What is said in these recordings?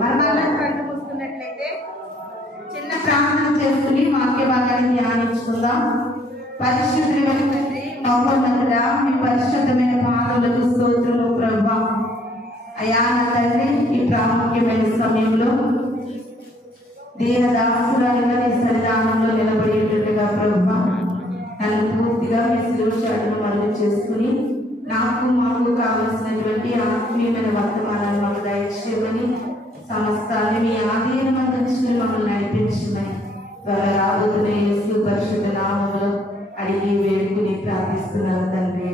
మరణాలను కళ్ళు మూసుకున్నట్లయితే చిన్న ప్రార్థన చేసుకుని వాక్య భాగాన్ని ధ్యానించుకుందాం. పరిశుద్ధుడైన తండ్రి, మహోన్నతుడా, మీ పరిశుద్ధమైన పాదములకు స్తోత్రము ప్రభువా. అయ్యా నా తండ్రి, ఈ ప్రాముఖ్యమైన సమయంలో దేహదాసురాలుగా నీ సన్నిధానంలో నిలబడేటట్టుగా ప్రభువా నన్ను పూర్తిగా మీ శిలువ చాటును మరుగు చేసుకుని మాకు కావలసినటువంటి ఆత్మీయమైన వర్తమానాన్ని మాకు దయచేయమని, సమస్తాన్ని మీ ఆధీనమందుకుని మమ్మల్ని నడిపించమని త్వరగా రాబోతున్న యేసు పరిశుద్ధ నామములో అడిగి వేడుకుని ప్రార్థిస్తున్నాను తండ్రి.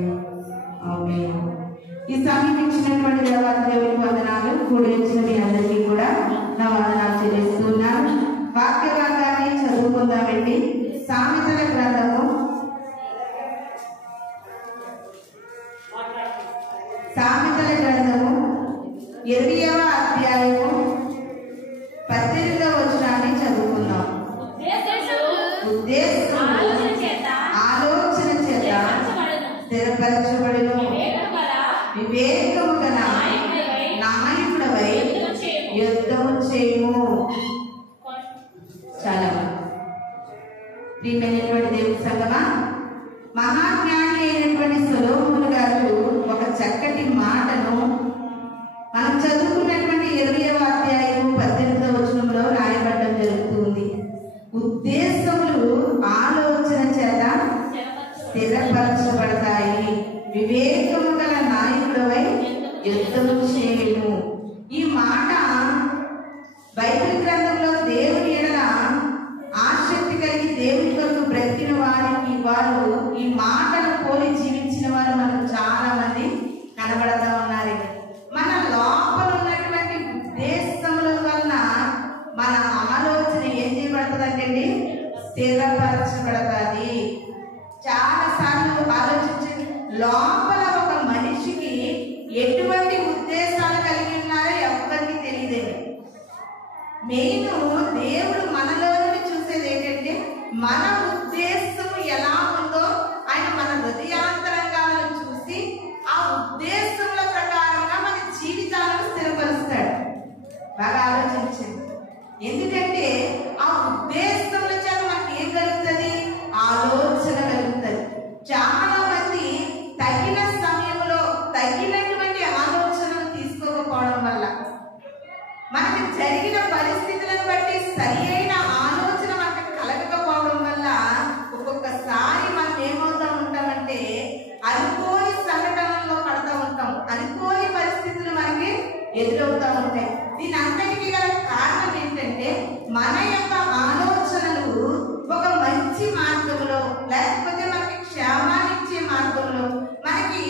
ఆమేన్. ఈ సమయం ఇచ్చినటువంటి దేవాదేవునికి వందనాలు. కూడి వచ్చిన మీ అందరికీ కూడా నా వందనాలు చెల్లిస్తున్నాను. వాక్య భాగాన్ని చదువుకుందామండి. సామెతల గ్రంథము 20వ అధ్యాయము 18వ వచనాన్ని చదువుకుందాం. ఉద్దేశం ఆలోచన చేత స్థిరపరచబడును, వివేకము గల నాయకుడవై యుద్ధము చేయము. చాలా ప్రియమైనటువంటి దేవుని సంగమా, మహాజ్ఞాని అయినటువంటి సొలొమోను గారు ఒక చక్కటి మాటను మనం చదువుకున్నటువంటి 20వ అధ్యాయం 18వ వచనంలో రాయబడడం జరుగుతుంది. ఉద్దేశములు ఆలోచన చేత స్థిరపరచబడతాయి, వివేకము గల నాయకుడవై యుద్ధము చేయము. ఈ మాట బైబిల్ గ్రంథంలో దేవుని ఎడల ఆసక్తి కలిగి దేవుని కొరకు బ్రతికిన వారు ఈ మాటను పోలి జీవించిన వారు మనకు చాలా మంది కనబడతా ఉన్నారు. మన లోపల ఉన్నటువంటి ఉద్దేశముల వలన మన ఆలోచన ఏం చేయబడుతుందంటే స్థిరపరచబడుతుంది. చాలా సార్లు ఆలోచించండి, లోపల ఒక మనిషికి ఎటువంటి ఉద్దేశాలు కలిగి ఉన్నారో ఎవరికి తెలియదండి. మెయిన్ దేవుడు మనలో చూసేది ఏంటంటే మన ఉద్దేశం ఎలా ఉందో ఆయన మన హృదయాంతరంగాలను చూసి ఆ ఉద్దేశముల ప్రకారంగా మన జీవితాలను స్థిరపరుస్తాడు. బాగా ఆలోచించండి. ఎందుకంటే ఆ ఉద్దేశముల చేత మనకి ఏం కలుగుతుంది? ఆలోచన కలుగుతుంది. చాలా మంది తగిన సమయంలో తగినటువంటి ఆలోచనలు తీసుకోకపోవడం వల్ల, మనకి జరిగిన పరిస్థితులను బట్టి సరి అయిన ఆలోచన మనకు కలగకపోవడం వల్ల ఒక్కొక్కసారి మనం ఏమవుతా ఉంటామంటే అనుకోని సంఘటనల్లో పడతా ఉంటాం, అనుకోని పరిస్థితులు మనకి ఎదురవుతూ ఉంటాయి. దీని అంతటికీ గల కారణం ఏంటంటే మన యొక్క ఆలోచనలు ఒక మంచి మార్గంలో, లేకపోతే మనకి క్షేమాన్ని ఇచ్చే మార్గంలో, మనకి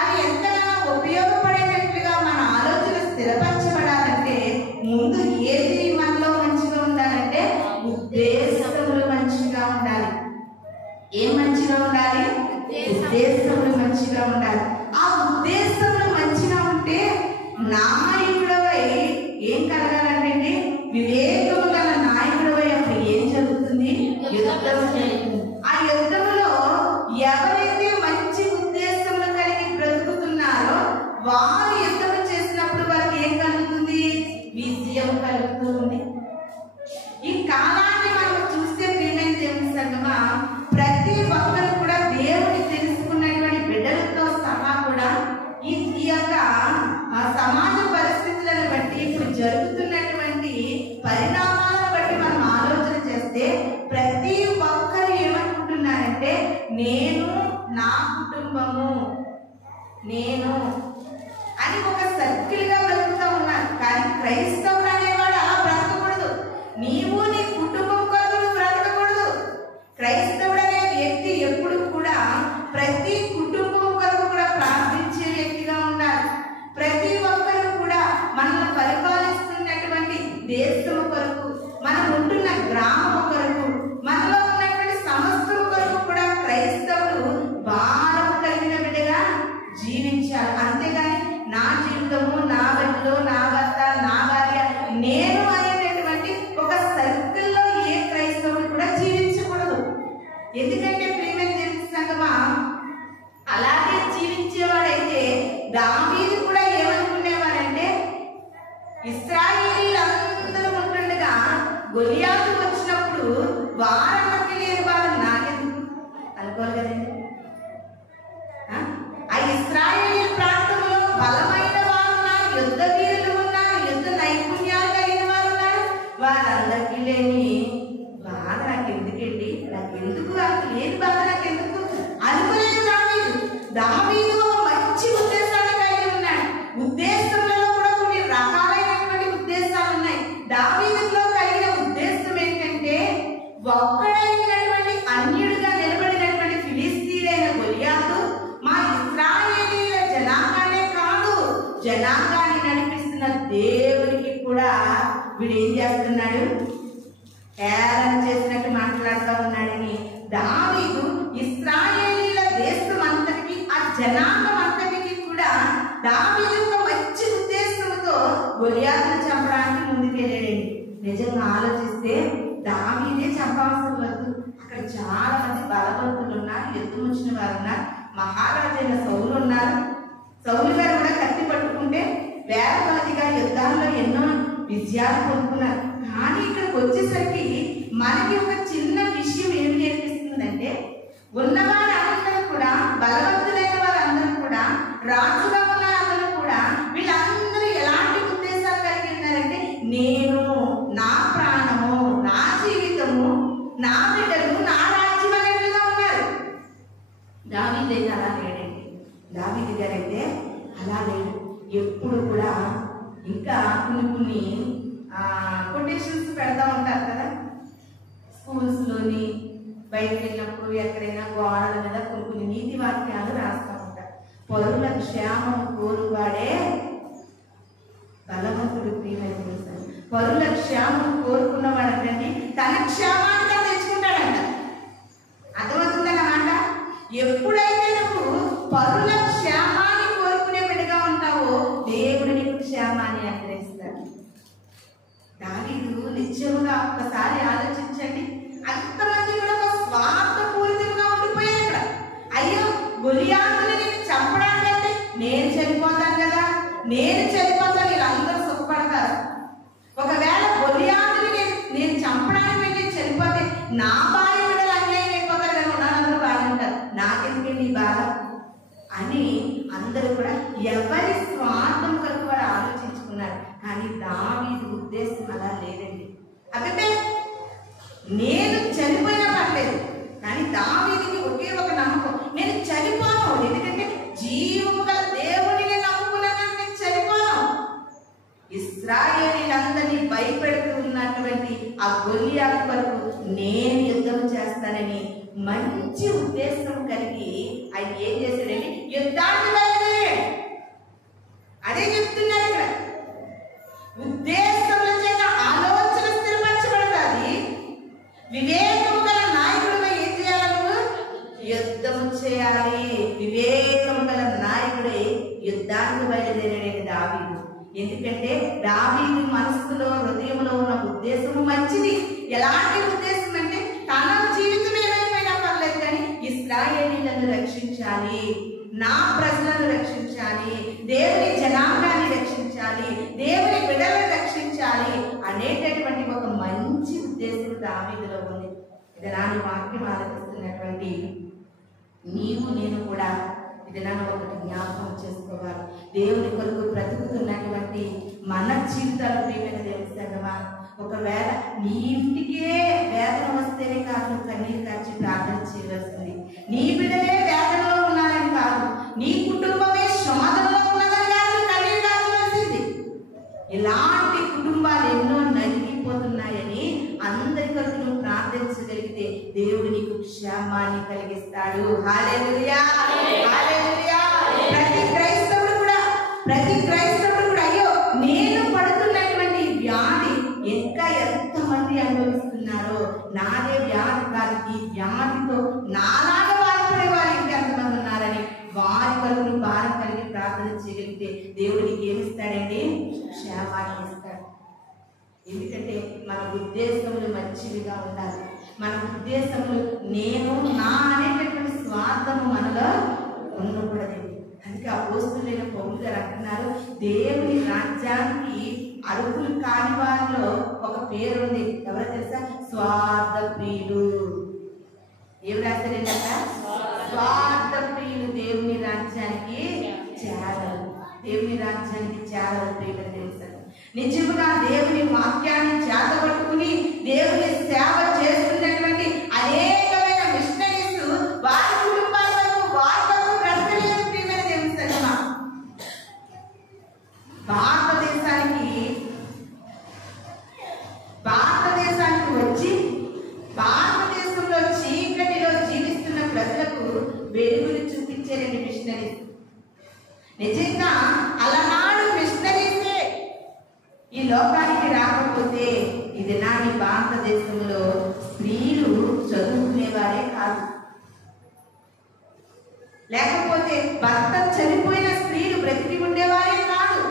అవి ఎంతగా ఉపయోగపడేటట్లుగా మన ఆలోచన స్థిరపరచబడాలంటే ముందు ఏది మనలో మంచిగా ఉండాలంటే ఉద్దేశములు మంచిగా ఉండాలి. ఏం మంచిగా ఉండాలి? ఉద్దేశములు మంచిగా ఉండాలి. ఆ ఉద్దేశములు మంచిగా ఉంటే నాయకుడవై ఏం కలగాలంటే వివేకము గల నాయకుడవై అప్పుడు ఏం జరుగుతుంది? యుద్ధం జరుగుతుంది. ఆ యుద్ధంలో ఎవరైతే మంచి ఉద్దేశములు కలిగి బ్రతుకుతున్నారో వారు యుద్ధం చేసినప్పుడు వారికి ఏం కలుగుతుంది? విజయం కలుగుతుంది. ఈ కాలాన్ని మనం చూస్తే ప్రియమైన దేవుని సంగమా, ప్రతి ఒక్కరు కూడా దేవుని తెలుసుకున్నటువంటి బిడ్డలతో సహా కూడా ఈ యొక్క సమాజ పరిస్థితులను బట్టి, ఇప్పుడు జరుగుతున్నటువంటి పరిణామాలను బట్టి మనం ఆలోచన చేస్తే ప్రతి ఒక్కరు ఏమనుకుంటున్నారంటే నేను, నా కుటుంబము, నేను అని ఒక సర్కిల్ గా బ్రతుకుతూ ఉన్నారు. కానీ క్రైస్తవుడు అనేవాడు అలా బ్రతకూడదు. నీవు నీ కుటుంబం కొరకు బ్రతకకూడదు. క్రైస్తవుడు అనే వ్యక్తి ఎప్పుడు కూడా ప్రతి కుటుంబం కొరకు కూడా ప్రార్థించే వ్యక్తిగా ఉండాలి. ప్రతి ఒక్కరు కూడా మనల్ని పరిపాలిస్తున్నటువంటి దేశం కొరకు, మనం ఉంటున్న గ్రామం కొరకు, మనలో ఉన్నటువంటి సమస్తం కొరకు కూడా క్రైస్తవుడు భారం కలిగిన బిడ్డగా జీవించాలి. అంతేగాని నా జీవితము, నా బిడ్డలు, నా భర్త, నా భార్య, నేను అనేటటువంటి ఒక సర్కిల్లో ఏ క్రైస్తవుడు కూడా జీవించకూడదు. ఎందుకంటే ప్రియమైన దేవుని సంగమా, అలాగే జీవించేవాడైతే దావీదు కూడా ఏమనుకునేవాడంటే ఇశ్రాయేలు ఇశ్రాయేలీయులందరూ ఉంటుండగా గొలియాతు వచ్చినప్పుడు వారన్నకి లేని వారు నాకెందుకు అనుకోవాలి కదండి. ఆ ఇశ్రాయేలీయుల ప్రాంతంలో బలమైన వారు ఉన్నారు, యుద్ధ వీరులు ఉన్నారు, యుద్ధ నైపుణ్యాలు కలిగిన వారు ఉన్నారు. వారందరికీ లేని బాధ నాకెందుకండి, నాకెందుకు అసలు లేని బాధ నాకెందుకు అనుకోలేదు. దావీదు ఒక మంచి ఉద్దేశాన్ని కలిగి ఉన్నాడు. ఉద్దేశంలో కూడా కొన్ని రకాలైనటువంటి ఉద్దేశాలు ఉన్నాయి. దావీదులో కలిగిన ఉద్దేశం ఏంటంటే, ఒక్కడైనటువంటి అన్యుడిగా నిలబడినటువంటి ఫిలిస్తీయుడైన గొలియాతు మా ఇశ్రాయేలీయుల జనాంగానే కాదు, జనాంగాన్ని నడిపిస్తున్న దేవునికి కూడా వీడు ఏం చేస్తున్నాడు, ఏలన చేసినట్టు మాట్లాడుతూ ఉన్నాడని దావీదు ఇశ్రాయేలీయుల దేశం అంతటికి, ఆ జనాంగం అంతటికి కూడా దావీదు ఒక మంచి ఉద్దేశంతో గొలియాతును చంపడానికి ముందుకెళ్ళాడండి. నిజంగా ఆలోచిస్తే దావీదే చంపాల్సిన వద్దు, అక్కడ చాలా మంది బలవంతులు ఉన్నారు, యుద్ధం వచ్చిన వారు ఉన్నారు, మహారాజైన సౌలు ఉన్నారు. సౌలు గారు కూడా కత్తి పట్టుకుంటే వేలవాదిగా యుద్ధాల్లో ఎన్నో విజయాలు పొందుకున్నారు. కానీ ఇక్కడికి వచ్చేసరికి మనకి ఒక చిన్న విషయం ఏమి నేర్పిస్తుందంటే, ఉన్నవారందరూ కూడా, బలవంతులైన వారందరూ కూడా, రాజుగా ఉన్న అందరూ కూడా, వీళ్ళందరూ ఎలాంటి ఉద్దేశాలు కలిగి ఉన్నారంటే, నేను, నా ప్రాణము, నా జీవితము, నా బిడ్డలు, నా రాజ్యం అనేట్టుగా ఉన్నారు. దావీదు అయితే అలా లేడండి. దావీదు గారైతే అలా లేడు. ఎప్పుడు కూడా ఇంకా కొన్ని కొటేషన్స్ పెడతా ఉంటారు కదా స్కూల్స్లోని, బయటకు వెళ్ళినప్పుడు ఎక్కడైనా గోడల మీద కొన్ని నీతి వాక్యాలు రాస్తూ ఉంటారు. పరుల క్షేమం కోరువాడే బలవంతుడు ప్రియమైన. పరుల క్షేమం కోరుకున్నవాడంటే తన క్షేమాన్ని తను తెచ్చుకుంటాడంట. అర్థమవుతుందన్నమాట. ఎప్పుడైతే నువ్వు పరుల క్షేమాన్ని కోరుకునే బిడ్డగా ఉంటావో దేవుడు నీకు క్షేమాన్ని అనుగ్రహిస్తాడు. దావీదు నిత్యముగా ఒక్కసారి ఆలోచించండి, అంతమంది కూడా ఒక స్వార్థపూరితంగా ఉండిపోయారు ఇక్కడ. అయ్యో గొలియాతుని నేను చంపడానికంటే నేను చనిపోతాను కదా, నేను చనిపోతాను, వీళ్ళందరూ సుఖపడతారు. ఒకవేళ గొలియాతుని నేను చంపడానికి వెళ్ళి చనిపోతే నా భార్య కూడా అన్యాయం అయిపోతారు కదా, ఉన్నారందరూ బాగుంటారు, నాకెందుకండి ఈ బాధ అని అందరూ కూడా ఎవరి స్వార్థం కొరకు వారు ఆలోచించుకున్నారు. కానీ దావీదు ఉద్దేశం అలా లేదండి. అబ్బే నేను చనిపోయినా పర్లేదు, కానీ దావీదుకి ఒకే ఒక నమ్మకం, నేను చనిపోను, ఎందుకంటే జీవము గల దేవుడిని నమ్ముకున్నాను, నేను చనిపోను. ఇశ్రాయేలీలందరినీ భయపెడుతూ ఉన్నటువంటి ఆ గొలియాతు వరకు నేను యుద్ధం చేస్తానని మంచి ఉద్దేశం కలిగి ఆయన ఏం చేశాడండి, యుద్ధానికి బయలుదేరాడు. అదే చెప్తున్నారు ఇక్కడ, ఉద్దేశముల చేత ఆలోచన స్థిరపరచబడుతుంది. వివేకము గల నాయకుడుగా ఏం చేయాలి, యుద్ధము చేయాలి. వివేకము గల నాయకుడే యుద్ధానికి బయలుదేరాడు దావీదు. ఎందుకంటే దావీదు మనసులో, హృదయంలో ఉన్న ఉద్దేశము మంచిది. ఎలాంటి ఉద్దేశం అంటే, తన జీవితం ఏమైనా పర్లేదు కానీ ఇశ్రాయేలీలను రక్షించాలి, నా ప్రజలను రక్షించాలి, దేవుని జనాంగాన్ని రక్షించాలి, దేవుని బిడ్డలను రక్షించాలి అనేటటువంటి ఒక మంచి ఉద్దేశం దావీదులో ఉంది. ఇది నాని వాక్యం ఆలోచిస్తున్నటువంటి నీవు నేను కూడా ఇది నన్ను ఒకటి జ్ఞాపకం చేసుకోవాలి. దేవుని కొరకు బ్రతుకుతున్నటువంటి మన జీవితాలు ప్రియమైన దేవుని సంగమా, ఒకవేళ నీ ఇంటికే వేదన వస్తేనే కాదు కన్నీరు కార్చి ప్రార్థన చేయవలసింది. నీ బిడ్డలే వేదనలో ఉన్నారని కాదు, నీ కుటుంబమే శోధనలో ఉన్నదని కాదు కన్నీరు కార్చవలసింది. ఇలాంటి కుటుంబాలు ఎన్నో నలిగిపోతున్నాయని అందరి కొరకు నువ్వు ప్రార్థించగలిగితే దేవుడు నీకు క్షేమాన్ని కలిగిస్తాడు. హల్లెలూయా, హల్లెలూయా. ప్రతి క్రైస్తవుడు కూడా అయ్యో నేను పడుతున్నటువంటి వ్యాధి ఇంకా ఎంతమంది అనుభవిస్తున్నారో, నాదే వ్యాధి కాదు, ఈ వ్యాధితో నాలాగా బాధపడే వారు ఇంకా ఎంతమంది ఉన్నారని వారి కొరకు భారం కలిగి ప్రార్థన చేయగలిగితే దేవుడికి ఏమిస్తాడండి, క్షేమాన్ని ఇస్తాడు. ఎందుకంటే మన ఉద్దేశములు మంచివిగా ఉండాలి. మన ఉద్దేశములు నేను నా అనేటటువంటి స్వార్థము మనలో ఉండకూడదు. అందుకే అపోస్తలుడైన పౌలు గారు అంటున్నారు, దేవుని రాజ్యానికి అరుకులు కాని వారిలో ఒక పేరు ఉంది. ఎవరో తెలుసా? స్వార్థ ప్రియులు. ఏం రాశారంట? స్వార్థ ప్రియులు దేవుని రాజ్యానికి చేరరు. దేవుని రాజ్యానికి చేరరు ప్రియులు తెలుసా? నిజంగా దేవుని వాక్యాన్ని చేతబట్టుకుని దేవుని సేవ చేస్తున్నటువంటి అనేకమైన మిషనరీస్ వారి కుటుంబాల వరకు వారి వరకు బ్రతకలేదు ప్రియమైన దేవుని సంగమా. భారతదేశానికి వచ్చి భారతదేశంలో చీకటిలో జీవిస్తున్న ప్రజలకు వెలుగులు చూపించే 2 మిషనరీస్. నిజంగా అలనాడు మిషనరీసే ఈ లోకానికి రాకపోతే ఇది నాటి భారతదేశంలో స్త్రీలు చదువుకునేవారే కాదు. లేకపోతే భర్త చనిపోయిన స్త్రీలు బ్రతికి ఉండేవారే కాదు.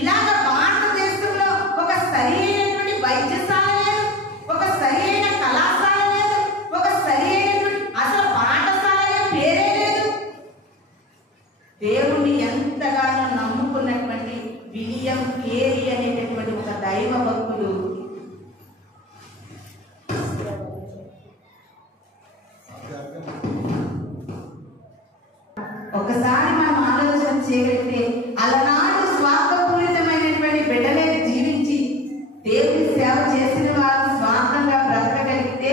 ఇలాగ భారతదేశంలో ఒక సరైనటువంటి వైద్యశాల లేదు, ఒక సరైన కళాశాల లేదు, ఒక సరైనటువంటి అసలు పాఠశాల పేరే లేదు. దేవుణ్ణి ఎంతగానో నమ్ముకున్నటువంటి విలియం కేరీ అనేటటువంటి ఒక దైవ భక్తుడు ఒకసారి మనం ఆలోచన చేయగలిగితే అలనాడు స్వార్థపూరితమైనటువంటి బిడ్డలే జీవించి దేవుని సేవ చేసిన వారు స్వార్థంగా బ్రతకగలిగితే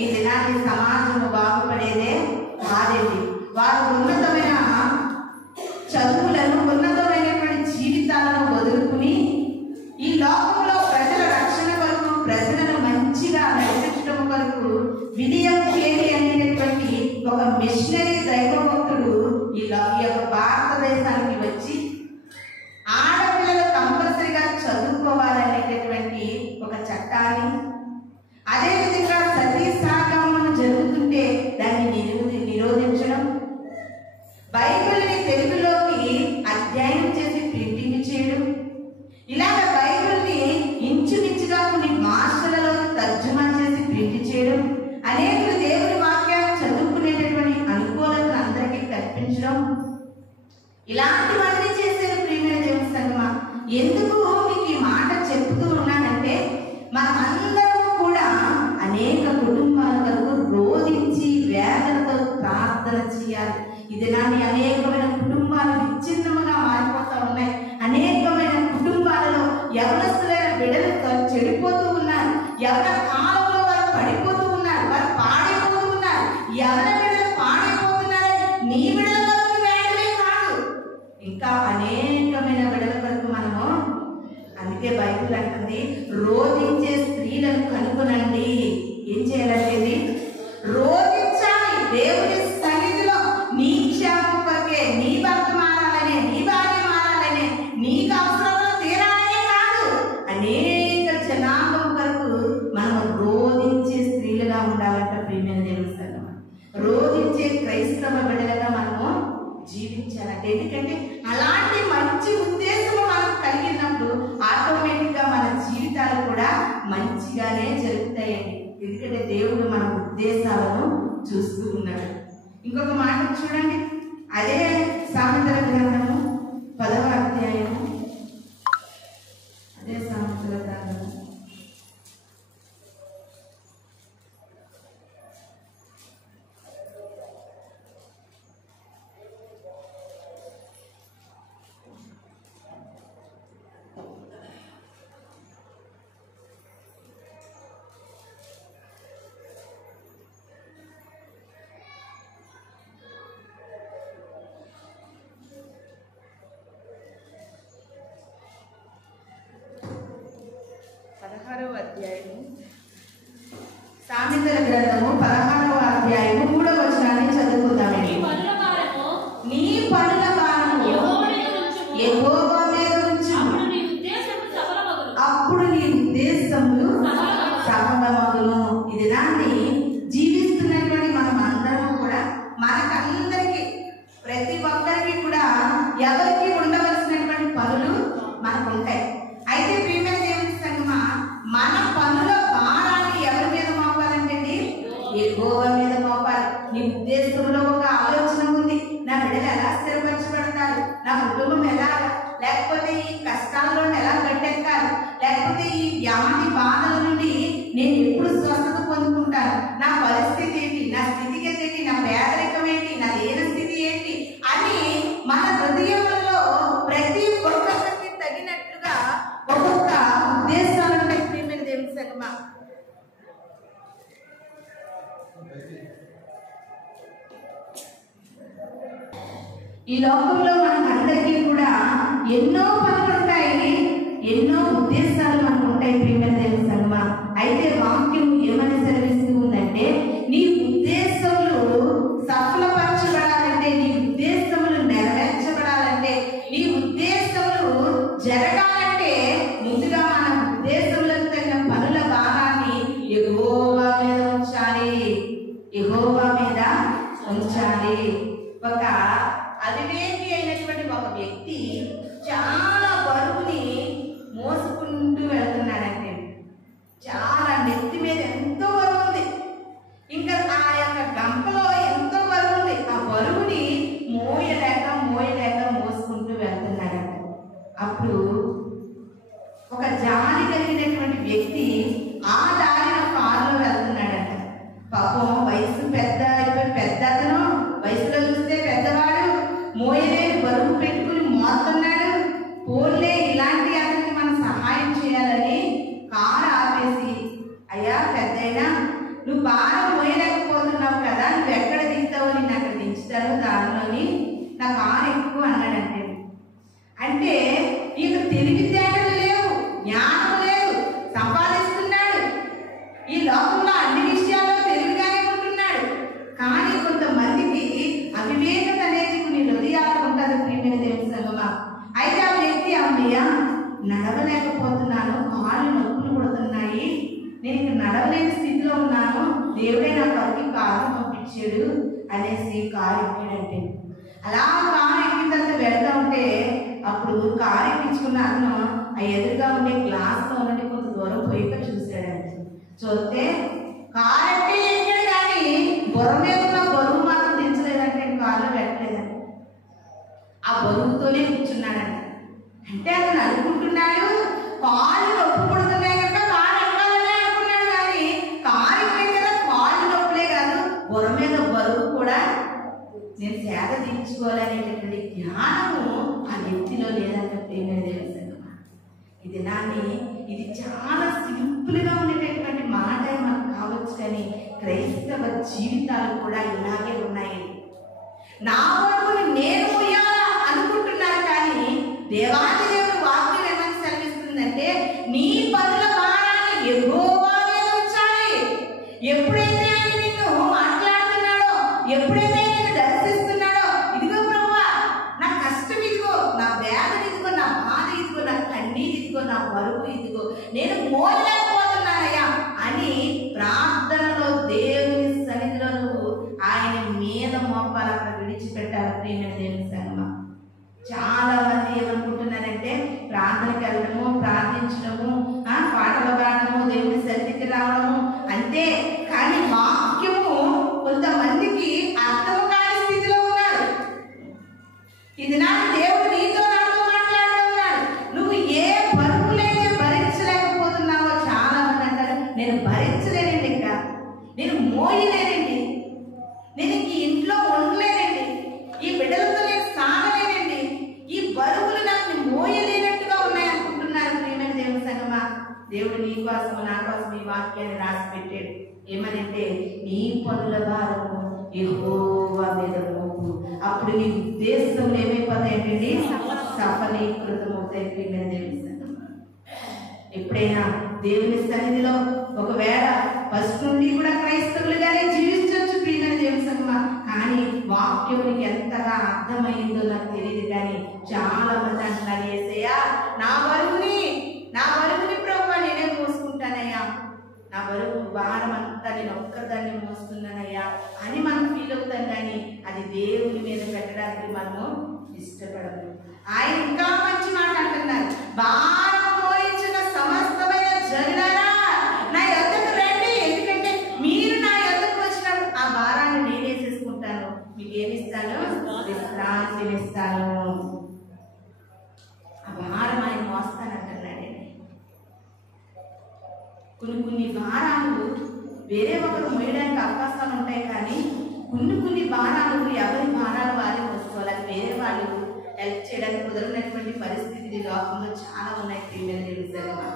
ఈ దినాన్ని సమాజం బాగుపడేదే కాదండి. వారు ఉన్నతమైన చదువులను ఉన్నతమైనటువంటి జీవితాలను వదులుకుని ఈ లోకంలో ప్రజల రక్షణ కొరకు ప్రజలను మంచిగా నడిపించడం కొరకు విలియం కేరీ అనేటటువంటి ఒక మిషనరీ దైవభక్తుడు ఈ యొక్క భారతదేశానికి వచ్చి ఆడపిల్లలు కంపల్సరీగా చదువుకోవాలనేటటువంటి ఒక చట్టాన్ని, అదేవిధంగా సతీ సహగమనం జరుగుతుంటే దాన్ని నిరోధించడం, బైబిల్ని తెలుగులోకి అధ్యయనం చేసి ప్రింటింగ్ చేయడం, ఇలాగ బైబిల్ని ఇంచుమించుగా కొన్ని భాషలలో తర్జుమా చేసి ప్రింట్ చేయడం, అనేక దేవుని వాక్యాన్ని చదువుకునేటటువంటి అనుకూలతను అందరికీ కల్పించడం, ఇలాంటివన్నీ చేసేది ప్రియమైన దేవుని సంగమా. ఎందుకు మీకు ఈ మాట చెప్తూ ఉన్నానంటే మనమందరము కూడా అనేక కుటుంబాల వరకు రోధించి వేదనతో ప్రార్థన చేయాలి. ఇది నాని అనేకమైన కుటుంబాలు విచ్ఛిన్నముగా మారిపోతూ ఉన్నాయి. అనేకమైన కుటుంబాలలో యవనస్తులైన బిడ్డలు చెడిపోతూ ఉన్నారు. యవన కాలంలో వారు పడిపోతూ ఉన్నారు, వారు పాడైపోతూ ఉన్నారు. యవన బిడ్డలు పాడైపోతున్నారని నీ బిడ్డల వరకు వేయడమే కాదు, ఇంకా అనేకమైన బిడ్డల వరకు మనము, అందుకే బైబిల్ అంటుంది రోధించే స్త్రీలను కనుగొనండి. ఏం చేయాలంటే రోధించాలి. దేవుని సన్నిధిలో నీ క్షేమం కొరకే, నీ భర్త మారాలనే, నీ భార్య మారాలనే, నీకు అవసరాలు తీరాలనే కాదు, అనేక జనాభం వరకు మనం రోధించే స్త్రీలుగా ఉండాలంట ప్రియమైన దేవుని సంగమా. రోధించే క్రైస్తవ బిడ్డలుగా మనము జీవించాలంటే, ఎందుకంటే అలాంటి మంచి ఉద్దేశం మనం కలిగినప్పుడు ఆటోమేటిక్ గా మన జీవితాలు కూడా మంచిగానే జరుగుతాయండి. ఎందుకంటే దేవుడు మన ఉద్దేశాలను చూస్తూ ఉన్నాడు. ఇంకొక మాట చూడండి, అదే సామెతల గ్రంథము 10వ అధ్యాయము, అదే సామెతల గ్రంథము 16వ అధ్యాయము, సామెతల గ్రంథము 16వ అధ్యాయము 3వ వచనాన్ని చదువుకుందామండి. నీ పనుల భారము యెహోవా మీద ఉంచు, అప్పుడు నీ ఉద్దేశములు సఫలమగును. ఇది దాన్ని జీవిస్తున్నటువంటి మనం అందరం కూడా, మనకందరికి ప్రతి ఒక్కరికి కూడా ఎవరికి ఉండవలసినటువంటి పనులు మనకు ఉంటాయి. అయితే ప్రియమైన దేవుని సంగమా, మన పనుల భారాన్ని ఎవరి మీద మోపాలంటే యెహోవా మీద మోపాలి. నీ ఉద్దేశంలో ఒక ఆలోచన ఉంది, నా బిడ్డలు ఎలా స్థిరపరచబడతారు, నా కుటుంబం ఎలా, లేకపోతే ఈ కష్టాల్లో ఎలా గట్టెక్కాలి, వ్యాధి బాధల నుండి నేను ఎప్పుడు స్వస్థత పొందుకుంటాను, నా పరిస్థితి ఏంటి, నా స్థితిగతి ఏంటి, నా పేదరికం ఏంటి, నా లేన స్థితి ఏంటి అని మన హృదయంలో ప్రతి ఒక్కరికి తగినట్లుగా ఒక్కొక్క ఉద్దేశాలు ఉంటాయి. ప్రియమైన దేవుని సంగమా, ఈ లోకంలో మనకందరికీ కూడా ఎన్నో పనులు ఉంటాయి, ఎన్నో ఉద్దేశాలు మనకు ఉంటాయి. ప్రియమైన దేవుని సంగమా, అయితే వాక్యం ఏమని సెలవిస్తూ ఉందంటే, నీ ఉద్దేశములు సఫలపరచబడాలంటే, నీ ఉద్దేశములు నెరవేర్చబడాలంటే, నీ ఉద్దేశములు జరగాలంటే ముందుగా మన ఉద్దేశములకు తగిన పనుల భారాన్ని యెహోవా మీద ఉంచాలి, యెహోవా మీద ఉంచాలి. ఒక అవివేకి అయినటువంటి ఒక వ్యక్తి చాలా బరువుని మోసుకుంటూ వెళ్తున్నాడంటే, చాలా నెత్తి మీద ఎంతో బరువు ఉంది, ఇంకా ఆ యొక్క గంపలో ఎంతో బరువు ఉంది. ఆ బరువుని మోయలేక మోసుకుంటూ వెళ్తున్నాడంట. అప్పుడు ఒక జాలి కలిగినటువంటి వ్యక్తి ఆ దారిన కారులో వెళ్తున్నాడంట. పాపం వయసు పెద్ద అతను, వయసులో చూస్తే పెద్దవాడు, మోయలేని బరువు పెట్టుకుని మోస్తున్నాడు. పోలే ఇలాంటి అతనికి మనం సహాయం చేయాలని కారు ఆపేసి, అయ్యా పెద్దయినా నువ్వు భారం మోయలేకపోతున్నావు కదా, నువ్వు ఎక్కడ దిగుతావు, నేను అక్కడ దించుతాను దారిలోని, నా కారు ఎక్కువ అన్నాడంటే. అంటే నీకు తెలివితేటలు లేవు, జ్ఞానం లేదు, సంపాదిస్తున్నాడు, ఈ లోకంలో అన్ని విషయాల్లో తెలివిగానే ఉంటున్నాడు. కానీ కొంతమందికి అవివేకత అనేది కొన్ని హృదయాలకు ఉంటుంది. ప్రియమైన దేవుని సంగమా, అయితే ఆ వ్యక్తి, అమ్మయ్య నడవలేకపోతున్నాను, కాళ్ళు నొప్పులు పడుతున్నాయి, నేను ఇక్కడ నడవలేని స్థితిలో ఉన్నాను, దేవుడే నా పరికి కారు పంపించాడు అనేసి కారు ఎక్కాడంటే. అలా కారు ఎక్కిన తర్వాత వెళ్తా ఉంటే అప్పుడు కారు ఎక్కించుకున్న అతను ఆ ఎదురుగా ఉండే గ్లాస్లో ఉన్నట్టు కొంత దూరం పోయిక చూశాడంటే. చూస్తే కారు ఎక్కి ఎక్కాడు కానీ బుర్ర మీద ఉన్న బరువు మాత్రం దించలేదంటే, కారులో పెట్టలేదండి, ఆ బరువుతోనే కూర్చున్నాడంట. అంటే అతను అనుకుంటున్నాడు కాళ్ళు నొప్పి పడుతున్నాయి కనుక కారు ఎక్కాలనే అనుకున్నాడు, కానీ కారు ఎక్కిన కదా కాళ్ళు నొప్పులే కాదు, బుర్ర మీద బరువు కూడా నేను సేద తీర్చుకోవాలనేటటువంటి జ్ఞానము ఆ వ్యక్తిలో లేదంటే. ప్రియమైన దేవుని సంగమా, ఇది చాలా సింపుల్గా ఉండేటటువంటి మాట మనకు కావచ్చు, కానీ క్రైస్తవ జీవితాలు కూడా ఇలాగే ఉన్నాయి. నా వరకుని నేను పోయాలా అనుకుంటున్నాను, కానీ దేవాది దేవుడు వాక్యం ఏమని సెలవిస్తుందంటే, నీ పనుల భారాన్ని యెహోవా మీద ఉంచాలి. ఎప్పుడైతే ఆయన నిన్ను మాట్లాడుతున్నాడో, ఎప్పుడైతే నిన్ను దర్శిస్తున్నాడో, ఇదిగో ప్రభువా నా కష్టం ఇదిగో, నా వేదన ఇదిగో, నా బాధ ఇదిగో, నా కన్నీరు ఇదిగో, నా బరువు ఇదిగో, నేను మోయలేకపోతున్నానయ్యా అని ప్రార్థనలో దేవుని సన్నిధిలో నువ్వు ఆయన మీద మోపాల విడిచిపెట్టాలి. ప్రియమైన దేవుని సంగమా, చాలా మంది ఏమనుకుంటున్నారంటే ప్రార్థనకి వెళ్ళడము, ప్రార్థించడము, పాటలు పాడము, దేవుని సన్నిధికి రావడము అంతే, కానీ వాక్యము కొంతమందికి అర్థం కాని స్థితిలో ఉన్నారు. ఇది నా దేవుడు నీతో నాతో మాట్లాడుతున్నాడు. నువ్వు ఏ బరువులైతే భరించలేకపోతున్నావో, చాలా మంది అంటారు నేను భరించలేనండి, ఇంకా నేను మోయలేనండి, నేను ఈ ఇంట్లో ఉండలేనండి, ఈ బిడ్డలతో నేను సాగలేనండి, ఈ బరువులు నాకు మోయలేనట్టుగా ఉన్నాయనుకుంటున్నారు. ప్రియమైన దేవుని సంగమా, దేవుడు నీ కోసం నా కోసం ఈ వాక్యాన్ని రాసి పెట్టాడు. ఏమనంటే, నీ పనుల భారము యెహోవా మీద మోపు, అప్పుడు నీ ఉద్దేశంలో ఏమైపోతాయండి, సఫలీకృతం అవుతాయి. ప్రియమైన దేవుని సంగమా, ఎప్పుడైనా దేవుని సన్నిధిలో ఒకవేళ ఫస్ట్ నుండి కూడా క్రైస్తవులుగానే జీవించవచ్చు. ప్రియమైన దేవుని సంగమా, కానీ వాక్యమునికి ఎంతగా అర్థమైందో నాకు తెలియదు, కానీ చాలా మంది అంటున్నారు, యేసయ్యా నా బరువుని ప్రభువా నేనే మోసుకుంటానయ్యా, నా బరువు భారం అంతా నేను ఒక్కదాన్ని మోస్తున్నానయ్యా అని మనం ఫీల్ అవుతాం, కానీ అది దేవుని మీద పెట్టడానికి మనము ఇష్టపడము. ఆయన ఇంకా మంచి మాట అంటున్నారు, భారం మోయించిన సమస్తమైన జనులారా నా యొద్దకు రండి, ఎందుకంటే మీరు నా యొద్దకు వచ్చినప్పుడు ఆ భారాన్ని నేనే చేసుకుంటాను, మీకు ఏమిస్తాను, విశ్రాంతినిస్తాను, ఆ భారం ఆయన మోస్తానంటున్నాడండి. కొన్ని భారాలు వేరే ఒకరు మోయడానికి అవకాశాలు ఉంటాయి, కానీ కొన్ని భారాలు ఎవరి భారాలు వారే మోసుకోవాలి. వేరే వాళ్ళు హెల్ప్ చేయడానికి కుదరనటువంటి పరిస్థితులు లోకంలో చాలా ఉన్నాయి. ప్రియమైన దేవుని సంగమా,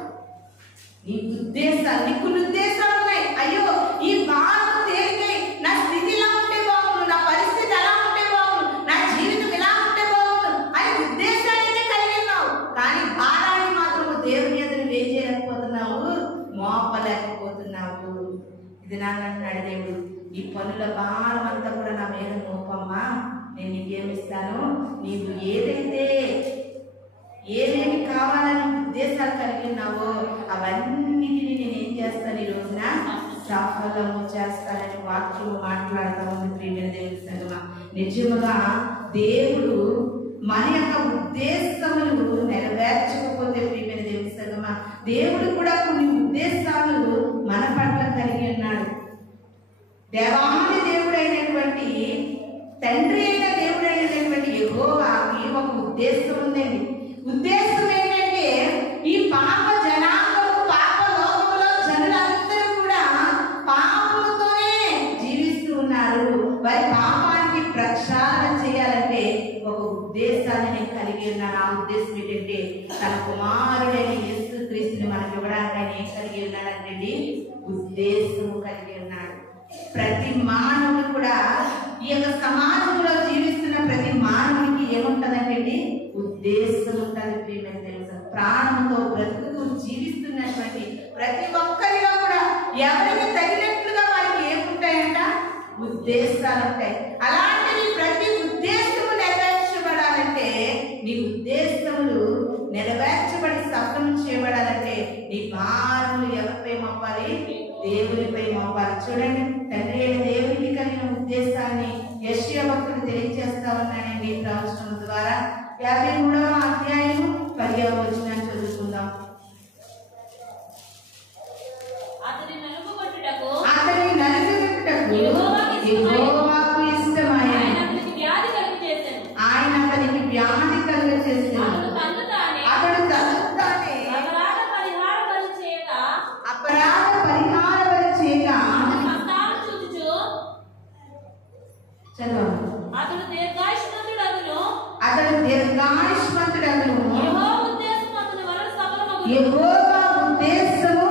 నీ ఉద్దేశాలు, నీకు కొన్ని ఉద్దేశాలు ఉన్నాయి. అయ్యో ఈ భారం తేలికై నా స్థితి ఇలా ఉంటే బాగుండు, నా పరిస్థితి ఎలా ఉంటే బాగుండు, నా జీవితం ఇలా ఉంటే బాగుండు అని ఉద్దేశాలైతే కలిగి ఉన్నావు, కానీ భారాన్ని మాత్రం దేవుని ఎదురు ఏం చేయలేకపోతున్నావు, మోపలేకపోతున్నావు. ఇది నాకంటున్నాడు దేవుడు, ఈ పనుల భారం అంతా కూడా నా మీద మోపమ్మా, నేను నీకేమిస్తాను, నీవు ఏమేమి కావాలని ఉద్దేశాలు కలిగి ఉన్నావో అవన్నిటిని నేనేం చేస్తాను, ఈ రోజున సఫలము చేస్తానని వాక్యం మాట్లాడుతూ ఉంది. ప్రియమైన దేవుని సంగమా, నిజముగా దేవుడు మన యొక్క ఉద్దేశములు నెరవేర్చకపోతే, ప్రియమైన దేవుని సంగమా, దేవుడు కూడా కొన్ని ఉద్దేశాలు మన పట్ల కలిగి ఉన్నాడు. దేవాది దేవుడైనటువంటి తండ్రి అయిన దేవుడైనటువంటి యెహోవాకి ఒక ఉద్దేశం ఉందండి. ఉద్దేశం ఏంటంటే ఈ పాప జనాంగం, పాప లోకంలో జనులందరూ కూడా పాపముతోనే జీవిస్తూ ఉన్నారు. వారి పాపానికి ప్రక్షాళన చేయాలంటే ఒక ఉద్దేశాన్ని నేను కలిగి ఉన్నాను. ఆ ఉద్దేశం ఏంటంటే తన కుమారుడైన యేసుక్రీస్తుని మనకి ఇవ్వడానికి ఆయన ఏం కలిగి ఉన్నాడంటే ఉద్దేశం కలిగి ఉన్నాడు. ప్రతి మానవుడు కూడా ఈ యొక్క సమాజంలో జీవిస్తున్న ప్రతి మానవునికి ఏముంటదంటే ఉద్దేశం ఉంటుంది. ప్రియమైన తెలుసు, ప్రాణంతో బ్రతుకుతూ జీవిస్తున్నటువంటి ప్రతి ఒక్కరిలో కూడా ఎవరికి తగినట్లుగా వారికి ఏముంటాయంట, ఉద్దేశాలు ఉంటాయి. అలాంటివి ప్రతి ఉద్దేశము నెరవేర్చబడాలంటే, నీ ఉద్దేశములు నెరవేర్చబడి సఫలం చేయబడాలంటే నీ భారములు ఎవరిపై మోపాలి, దేవునిపై మోపాలి. చూడండి, తండ్రి అయిన దేవునికి కలిగిన ఉద్దేశాన్ని యెషయా భక్తుడు తెలియజేస్తా ఉన్నాడండి ప్రవచనం ద్వారా. 53వ అధ్యాయం 10వ వచనాన్ని చదువుకుందాం. అతని నలుగుకొట్టుటకు యెహోవాకు ఇష్టమైన ఆయన అతనికి వ్యాధి కలుగజేసెను. అతడు తనకు తానే అపరాధ పరిహార బలి చేయగా అతడు దీర్ఘాయుష్మంతుడగును. యెహోవా ఉద్దేశము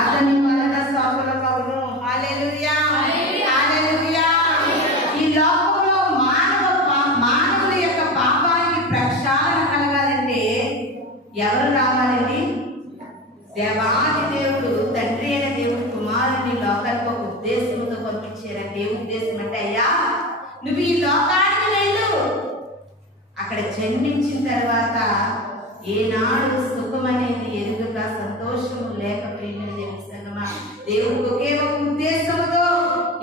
అతని వలన సఫలమగును. హల్లెలూయా, హల్లెలూయా. ఈ లోకంలో మానవుల యొక్క పాపానికి ప్రక్షాళన కలగాలంటే ఎవరు రావాలండి? దేవాది దేవుడు, తండ్రి అయిన దేవుడు కుమారుని లోకానికి ఒక ఉద్దేశంతో పంపించారంటే, ఏ ఉద్దేశం అంటే, అయ్యా నువ్వు ఈ లోకానికి వెళ్ళు, అక్కడ జన్మించిన తర్వాత ఏనాడు సుఖం అనేది ఎదుగుక సంతోషము లేక, ప్రియమైన దేవుని సంగమా, దేవుడికి ఒకే ఒక ఉద్దేశంతో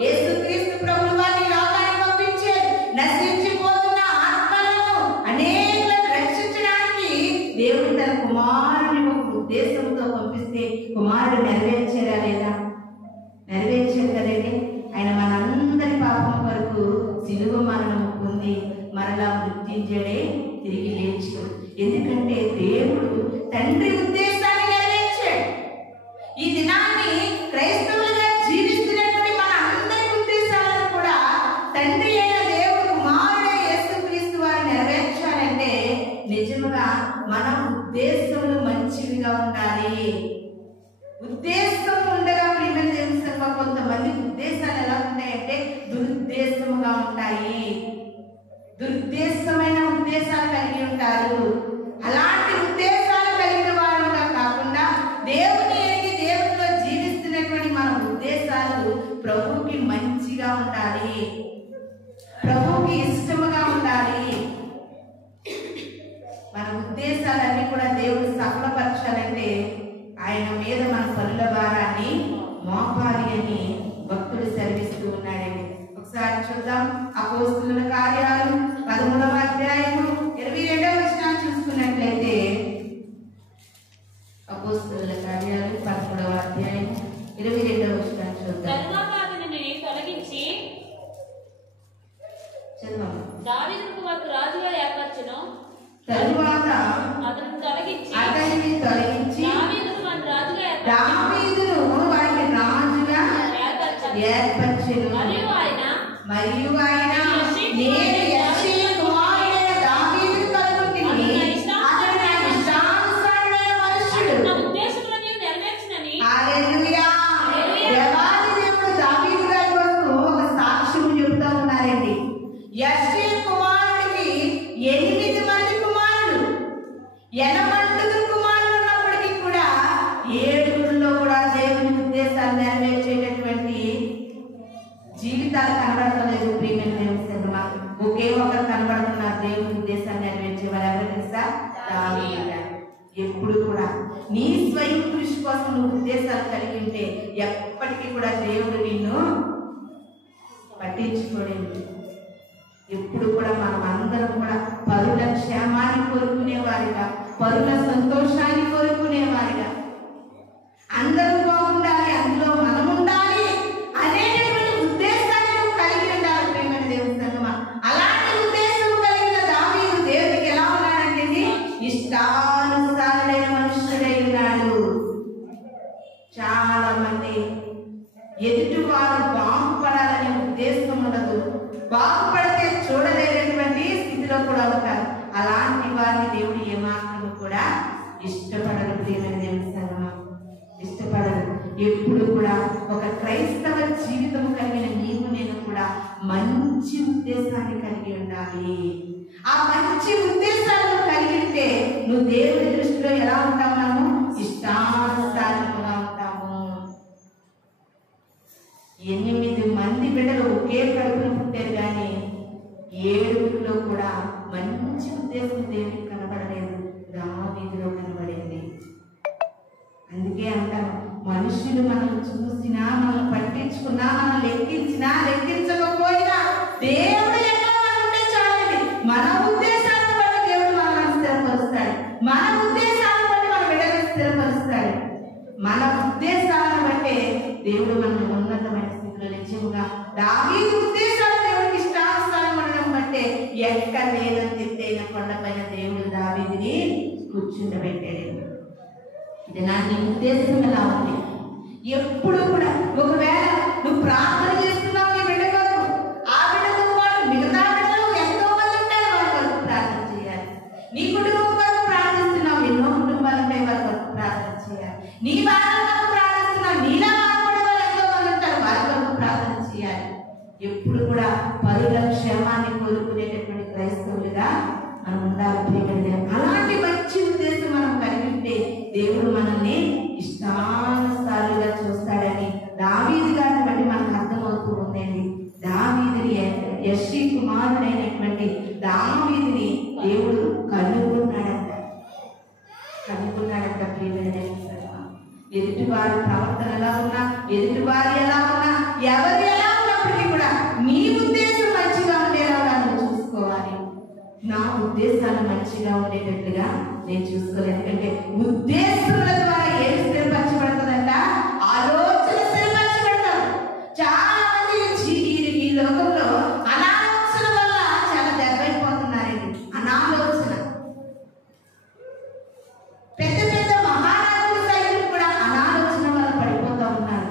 యేసుక్రీస్తు ప్రభువు వారిని లోకానికి పంపించారు. నశించిపోతున్న ఆత్మలను అనేకులను రక్షించడానికి దేవుడు తన కుమారుని ఒక ఉద్దేశంతో పంపిస్తే కుమారుడు నెరవేర్చారా లేదా? నెరవేర్చారు కదండి. ఆయన మనందరి పాపం వరకు సిలువ మరణం పొంది మరలా మృత్యుంజడే తిరిగి లేచాడు. ఎందుకంటే దేవుడు తండ్రి ఉద్దేశాన్ని నెరవేర్చాడు. ఈ దినాన్ని క్రైస్తవులుగా జీవిస్తున్నటువంటి మన అందరి ఉద్దేశాలను కూడా తండ్రి అయిన దేవుడు కుమారుడే యేసుక్రీస్తు వారు నెరవేర్చాలంటే నిజముగా మన ఉద్దేశములు మంచివిగా ఉండాలి. ఉద్దేశం ఉండగా, ప్రియమైన దేవుని సంగమా, కొంతమంది ఉద్దేశాలు ఎలా ఉంటాయంటే దురుద్దేశముగా ఉంటాయి. దురుద్దేశమైన ఉద్దేశాలు కలిగి ఉంటారు. అలాంటి ఉద్దేశాలు కలిగిన వారుగా కాకుండా దేవుని ఎరిగి దేవునిలో జీవిస్తున్నటువంటి మన ఉద్దేశాలు ప్రభువుకి మంచిగా ఉండాలి, ప్రభువుకి ఇష్టముగా ఉండాలి. మన ఉద్దేశాలన్నీ కూడా దేవుడు సఫలపరచాలంటే ఆయన మీద మన పనుల భారాన్ని మోపాలి అని భక్తుడు సెలవిస్తూ ఉన్నాడండి. ఒకసారి చూద్దాం. అపోస్తలుల కార్యాలు 13వ అధ్యాయము 22వ వచనం చూసుకున్నట్లయితే, అపోస్తలుల కార్యాలు 13వ అధ్యాయం 22వ వచనం చూద్దాం. తరువాత అతనిని తొలగించి దావీదును ఏర్పరిచెను. మరియు ఆయన నేను యెష్షయి కుమారుడైన దావీదును కలుగుకొంటిని. అతడు నా ఇష్టానుసారుడైన మనుష్యుడు. హల్లెలూయా. దేవాది దేవుడు దావీదు గారి కోసం ఒక సాక్ష్యం చెబుతా ఉన్నారండి. యెష్షయి కుమారుడికి 8 మంది కుమారులు, 80 కుమారులు ఉన్నప్పటికీ కూడా 7 కూడా దేవుని ఉద్దేశాలు నెరవేర్చేటటువంటి జీవితాలు కనబడతలేదు. ప్రియమైన దేవుని సంగమా, ఒకే ఒకరు కనబడుతున్నారు దేవుని ఉద్దేశాన్ని నెరవేర్చే వారు. ఎవరు తెలుసా? దావీదు గారు. ఎప్పుడు కూడా నీ స్వయం కృషి కోసం నువ్వు ఉద్దేశాలు కలిగి ఉంటే ఎప్పటికీ కూడా దేవుడు నిన్ను పట్టించుకోలేదు. ఎప్పుడు కూడా మనం అందరం కూడా పరుల క్షేమాన్ని కోరుకునేవారిగా, పరుల సంతోషాన్ని కోరుకునేవారిగా, అందరూ బాగుండాలి, అందులో మనం ఉండాలి అనేటువంటి ఉద్దేశాన్ని నువ్వు కలిగి ఉండాలి. ప్రియమైన దేవుని సంగమా, అలాంటి ఉద్దేశం కలిగిన దావీదు దేవుడికి ఎలా ఉన్నాడంటే ఇష్టానుసారుడైన మనుష్యుడై ఉన్నాడు. చాలా మంది ఎదుటివారు బాగుపడాలనే ఉద్దేశం ఉండదు, బాగుపడితే చూడలేనటువంటి స్థితిలో కూడా ఉంటారు. అలాంటి వారిని దేవుడు ఏమాత్రం కూడా ఇష్టపడరు. ప్రియమైన దేవుని సంగమా, ఇష్టపడరు. ఎప్పుడు కూడా ఒక క్రైస్తవ జీవితం కలిగిన నీవు నేను కూడా మంచి ఉద్దేశాన్ని కలిగి ఉండాలి. ఆ మంచి ఉద్దేశాలను కలిగి ఉంటే నువ్వు దేవుని దృష్టిలో ఎలా ఉంటావు? మనము ఇష్టానుసారంగా ఉంటాము. 8 మంది బిడ్డలు ఒకే కడుపున పుట్టారు, కానీ 7 కూడా మంచి ఉద్దేశం దేవుడికి కనబడలేదు, దావీదులో కనబడింది. అందుకే అంటారు, మనుషులు మనం చూసినా, మనం పట్టించుకున్నా, మనం లెక్కించినా లెక్కించకపోయినా దేవుడు ఎక్కడ ఉంటే చాలండి. మన ఉద్దేశాలను బట్టి దేవుడు మనల్ని స్థిరపరుస్తాడు. మన ఉద్దేశాలను బట్టి మన బిడ్డలను స్థిరపరుస్తాడు. మన ఉద్దేశాలను బట్టే దేవుడు మనం ఉన్నతమైన స్థితిలో నిజంగా దావీదు ఉద్దేశాలు దేవుడికి ఇష్టానుసారం ఉండడం బట్టే ఎక్కడ లేదని ఎత్తైన కొండపైన దేవుడు దావీదుని కూర్చుండబెట్టాడు. ఇది నా నీ ఉద్దేశం ఎలా ఉంది? ఎప్పుడు కూడా ఒకవేళ నువ్వు ప్రార్థన చేస్తున్నావు నీ బిడ్డ కొరకు, ఆ బిడ్డతో పాటు మిగతా బిడ్డలు ఎంతో మంది ఉంటారు, వారి కొరకు ప్రార్థన చేయాలి. నీ కుటుంబం కొరకు ప్రార్థిస్తున్నావు, ఎన్నో కుటుంబాలు ఉంటాయి, వారి కొరకు ప్రార్థన చేయాలి. నీ భార్య కొరకు ప్రార్థిస్తున్నావు, నీలా బాధపడే వాళ్ళు ఎంతో మంది ఉంటారు, వారి కొరకు ప్రార్థన చేయాలి. ఎప్పుడు కూడా పరుల క్షేమాన్ని కోరుకునేటటువంటి క్రైస్తవులుగా మనం ఉండాలి. అలాంటి మంచి ఉద్దేశం మనం కలిగి ఉంటే దేవుడు మనల్ని ఇష్టానుసారులుగా చూస్తాడని దావీదు గారిని బట్టి మనకు అర్థమవుతూ ఉందండి. దావీదుని యెష్షయి కుమారుడైనటువంటి దావీదుని దేవుడు కనుగొన్నాడంట. ప్రియమైన ఎదుటి వారి ప్రవర్తన ఎలా ఉన్నా, ఎదుటి వారి ఎలా ఉన్నా, ఎవరు ఎలా ఉన్నప్పటికీ కూడా నీ ఉద్దేశం మంచిగా ఉండేలాగా నువ్వు చూసుకోవాలి. నా ఉద్దేశాలు మంచిగా ఉండేటట్లుగా నేను చూసుకోలేదు. ఎందుకంటే ఉద్దేశముల ద్వారా ఏం స్థిరపరచబడుతుందంట? ఆలోచన స్థిరపరచబడతాం. చాలా మంది ఈ లోకంలో అనాలోచన వల్ల చాలా దెబ్బైపోతున్నారండి. అనాలోచన పెద్ద పెద్ద మహారాజుల సైతం కూడా అనాలోచన వల్ల పడిపోతూ ఉన్నారు.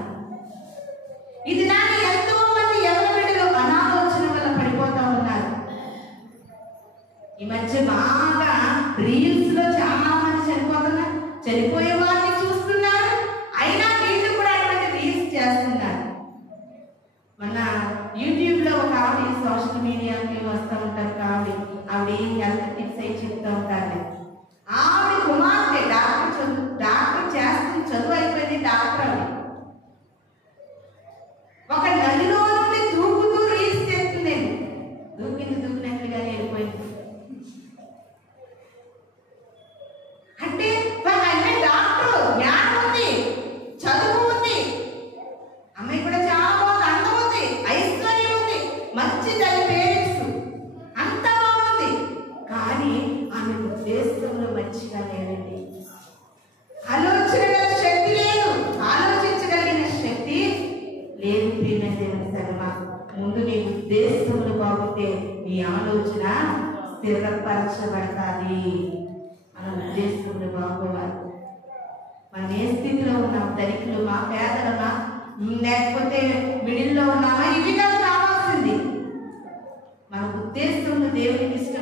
ఇది నాకు ఎంతో మంది ఎవరి బిడ్డలు అనాలోచన వల్ల పడిపోతూ ఉన్నారు. ఈ మధ్య బాగా రీల్స్ లో చాలా మంది చనిపోతున్నారు, చనిపోయే వారిని చూస్తున్నారు, అయినా వీళ్ళు కూడా అటువంటి రీల్స్ చేస్తున్నారు. మన యూట్యూబ్ లో ఒక ఆవిడ సోషల్ మీడియాకి వస్తూ ఉంటారు, ఆవిడ హెల్త్ టిప్స్ అయి చెప్తూ ఉంటారు. ఆవిడ కుమార్తె డాక్టర్ చేస్తుంది, చదువు అయిపోయింది, డాక్టర్ ఆవిడ ఒక నదిలో నుండి దూకుతూ రీల్స్ చేస్తుంది. దూకినట్లుగా వెళ్ళిపోయింది. అంటే అమ్మాయి డాక్టర్, జ్ఞానం ఉంది, చదువు ఉంది, అమ్మాయి కూడా చాలా బాగుంది, అందం ఉంది, ఐశ్వర్యం ఉంది, మంచి తల్లి పేరెంట్స్, అంతా బాగుంది. కానీ ఆమె ఉద్దేశంలో మంచిగా లేదండి. ఆలోచన శక్తి లేదు, ఆలోచించగలిగిన శక్తి లేదు. ప్రియమైన దేవుని సంగమా, ముందు నీ ఉద్దేశంలో బాగుంటే నీ ఆలోచన స్థిరపరచబడతాది. మన ఉద్దేశంలో బాగోవాలి. మనం ఏ స్థితిలో ఉన్నాం? ధనికులమా, పేదలమా, లేకపోతే మిడిల్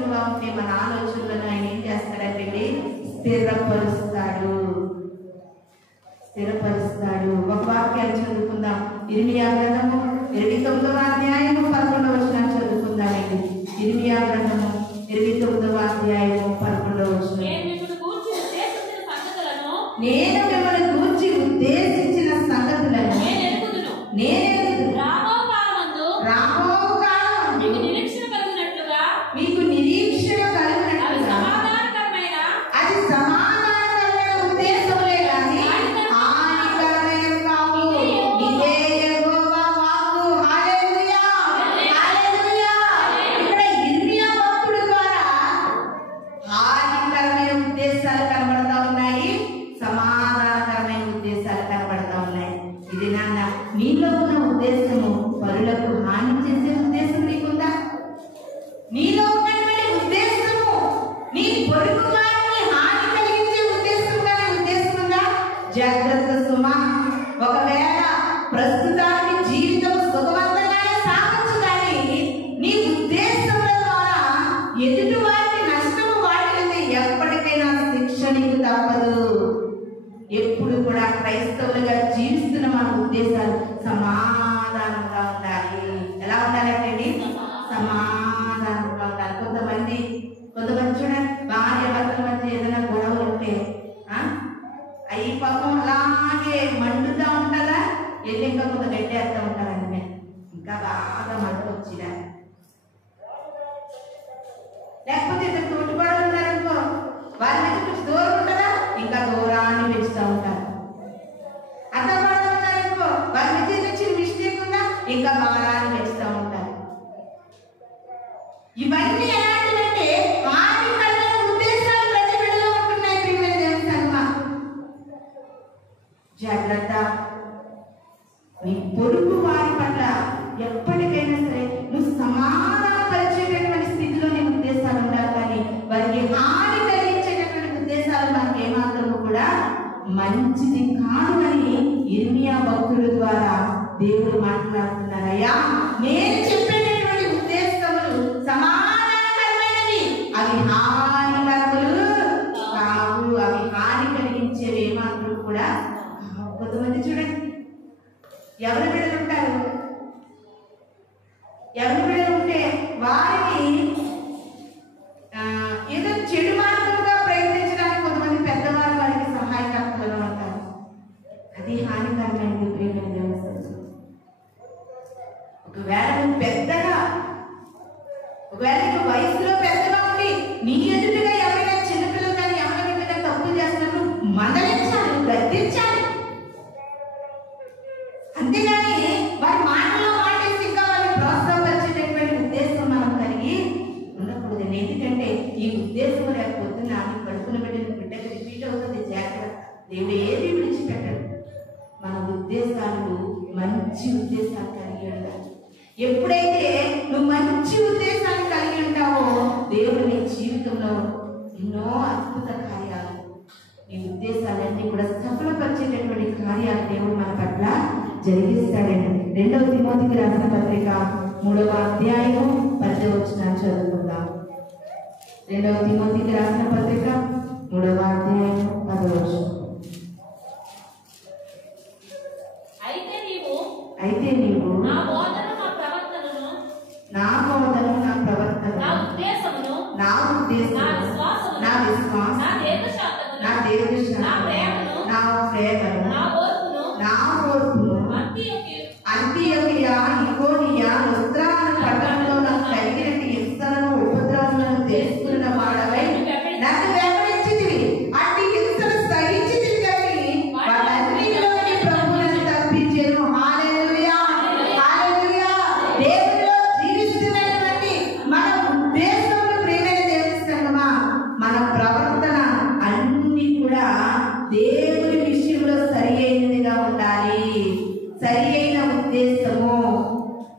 స్థిరత్వంగా ఉంటే మన ఆలోచనలను ఆయన ఏం చేస్తాడంటే స్థిరపరుస్తాడు. ఒక వాక్యాన్ని చదువుకుందాం. ఇర్మియా గ్రంథము 29వ అధ్యాయము 11వ వచనాన్ని చదువుకుందామండి. ఇర్మియా గ్రంథము 29వ అధ్యాయము 11వ వచనం. నేను మిమ్మల్ని గూర్చి ఉద్దేశించిన సంగతులను మీకు నిరీక్షణ కలిగినట్లుగా అది సమాధానకరమైన ఉద్దేశములే గాని హానికరమైన కావు. ఇదే యెహోవా వాక్కు. హల్లెలూయా, హల్లెలూయా. ఇక్కడ ఇర్మియా భక్తుడి ద్వారా హానికరమైన ఉద్దేశాలు కనబడతా ఉన్నాయి, సమాధానకరమైన ఉద్దేశాలు కనబడతా ఉన్నాయి. ఇది నాన్న నీలో ఉన్న ఉద్దేశము పరులకు హాని చేసే ఉద్దేశం నీకుందా? నీలో ఉన్నటువంటి ఉద్దేశము నీ పొరుగు వారికి హాని కలిగించే ఉద్దేశం ఉందా? జాగ్రత్త సుమా. ఒకవేళ ప్రస్తుతానికి జీవితం సుఖవంతంగానే సాగొచ్చు, కానీ నీ ఉద్దేశముల ద్వారా ఎదుటి వారికి నష్టము వాటిల్లితే ఎప్పటికైనా శిక్ష నీకు తప్పదు. ఎప్పుడు కూడా క్రైస్తవులుగా జీవిస్తున్న మన ఉద్దేశాలు సమాధానంగా ఉండాలి. ఎలా ఉండాలంటే సమాధానంగా ఉండాలి. కొంతమంది చూడండి, భార్య భర్తల మధ్య ఏదైనా గొడవలు ఉంటే అవి పాపం అలాగే మండుతూ ఉంటుందా, వెళ్ళి ఇంకా కొంత గట్టేస్తూ ఉంటారంటే ఇంకా బాగా మంట వచ్చిదా. లేకపోతే ఇద్దరు తోటిపడలు ఉన్నారనుకో, వాళ్ళ మీద కొంచెం దూరం ఉంటుందా, ఇంకా దూరాన్ని పెంచుతూ ఉంటారు. అర్థపడతా ఉన్నారనుకో, వాళ్ళ మీద వచ్చిన మిస్టేక్ ఉందా, ఇంకా భారాన్ని పెంచుతూ ఉంటారు. ఇవన్నీ ఎలాంటివంటే హానికరమైన ఉద్దేశాలు ప్రతి బిడ్డలో ఉంటున్నాయి. ప్రియమైన దేవుని సంగమా, జాగ్రత్త. నీ పొరుగు వారి పట్ల ఎప్పటికైనా సరే నువ్వు సమాధానపరిచేటటువంటి స్థితిలో నీ ఉద్దేశాలు ఉండాలి, కానీ వారికి హాని కలిగించేటటువంటి ఉద్దేశాలు మనకి ఏమాత్రము కూడా మంచిది కాదు అని ఇర్మియా భక్తుల ద్వారా దేవుడు మాట్లాడుతున్నారయ్యా. నేను చెప్పేటటువంటి ఉద్దేశములు సమాధానకరమైనవి, అవి హానికరములు కావు, అవి హాని కలిగించేవి ఏమాత్రం కూడా. కొంతమంది చూడండి, ఎవరి బిడ్డలు ఉంటారు, ఎవరి బిడ్డలు ఉంటే వారిని ఏదో చెడు మార్గంగా ప్రయత్నించడానికి కొంతమంది పెద్దవారు వారికి సహాయకర్తలు ఉంటారు. అది హానికరమైనది. ప్రియమైన దేవుని సంగమా, ఒకవేళ నువ్వు ఒకవేళ నువ్వు వయసులో పెద్దగా ఉండి నీ ఎదుటిగా ఎవరైనా చిన్నపిల్లలు కానీ ఎవరైనా తప్పులు చేస్తున్నప్పుడు మందలించాలి, గద్దించాలి. అంతేగాని వారి మాటలో మాటేసి ఇంకా వారిని ప్రోత్సాహపరిచేటటువంటి ఉద్దేశం మనం కలిగి ఉండకూడదు. ఎందుకంటే ఈ ఉద్దేశం లేకపోతే నాకు కడుపున బిడ్డకు రిపీట్ అవుతుంది. జాగ్రత్త. దేవుడు ఏది విడిచిపెట్టడు. మన ఉద్దేశాలు మంచి ఉద్దేశాలు కలిగి ఉండాలి. ఎప్పుడైతే నువ్వు మంచి ఉద్దేశాన్ని కలిగి ఉంటావో దేవుడు నీ జీవితంలో ఎన్నో అద్భుత కార్యాలు, నీ ఉద్దేశాలన్నీ కూడా సఫలపరిచేటటువంటి కార్యాలు దేవుడు మన పట్ల జరిగిస్తాడండి. 2వ తిమోతికి రాసిన పత్రిక 3వ అధ్యాయము 10వ వచనాన్ని చదువుకుందాం. 2వ తిమోతికి రాసిన పత్రిక 3వ అధ్యాయము 10వ వచనం. అయితే నీవు నా బోధన నా ప్రవర్తన నా ఉద్దేశం నా విశ్వాసం నా దీర్ఘశాంతం నా ప్రేమను నా ఓర్పును అంతియొకయ ఇకోనియ లుస్త్రాను పట్టణంలో నాకు కలిగినట్టు హింసలను ఉపద్రవములను తెలుసుకున్న వాడవై నన్ను వెంబడించితివి. అట్టి హింసను సహించితివి కానీ వాటన్నిటిలోకి ప్రభువులను తప్పించెను. హల్లెలూయా, హల్లెలూయా. దేవునిలో జీవిస్తున్నటువంటి మన ఉద్దేశములు, ప్రియమైన దేవుని సంగమా, మన ప్రవర్తన అన్ని కూడా దేవుని విషయంలో సరి అయినదిగా ఉండాలి. సరి అయిన ఉద్దేశము,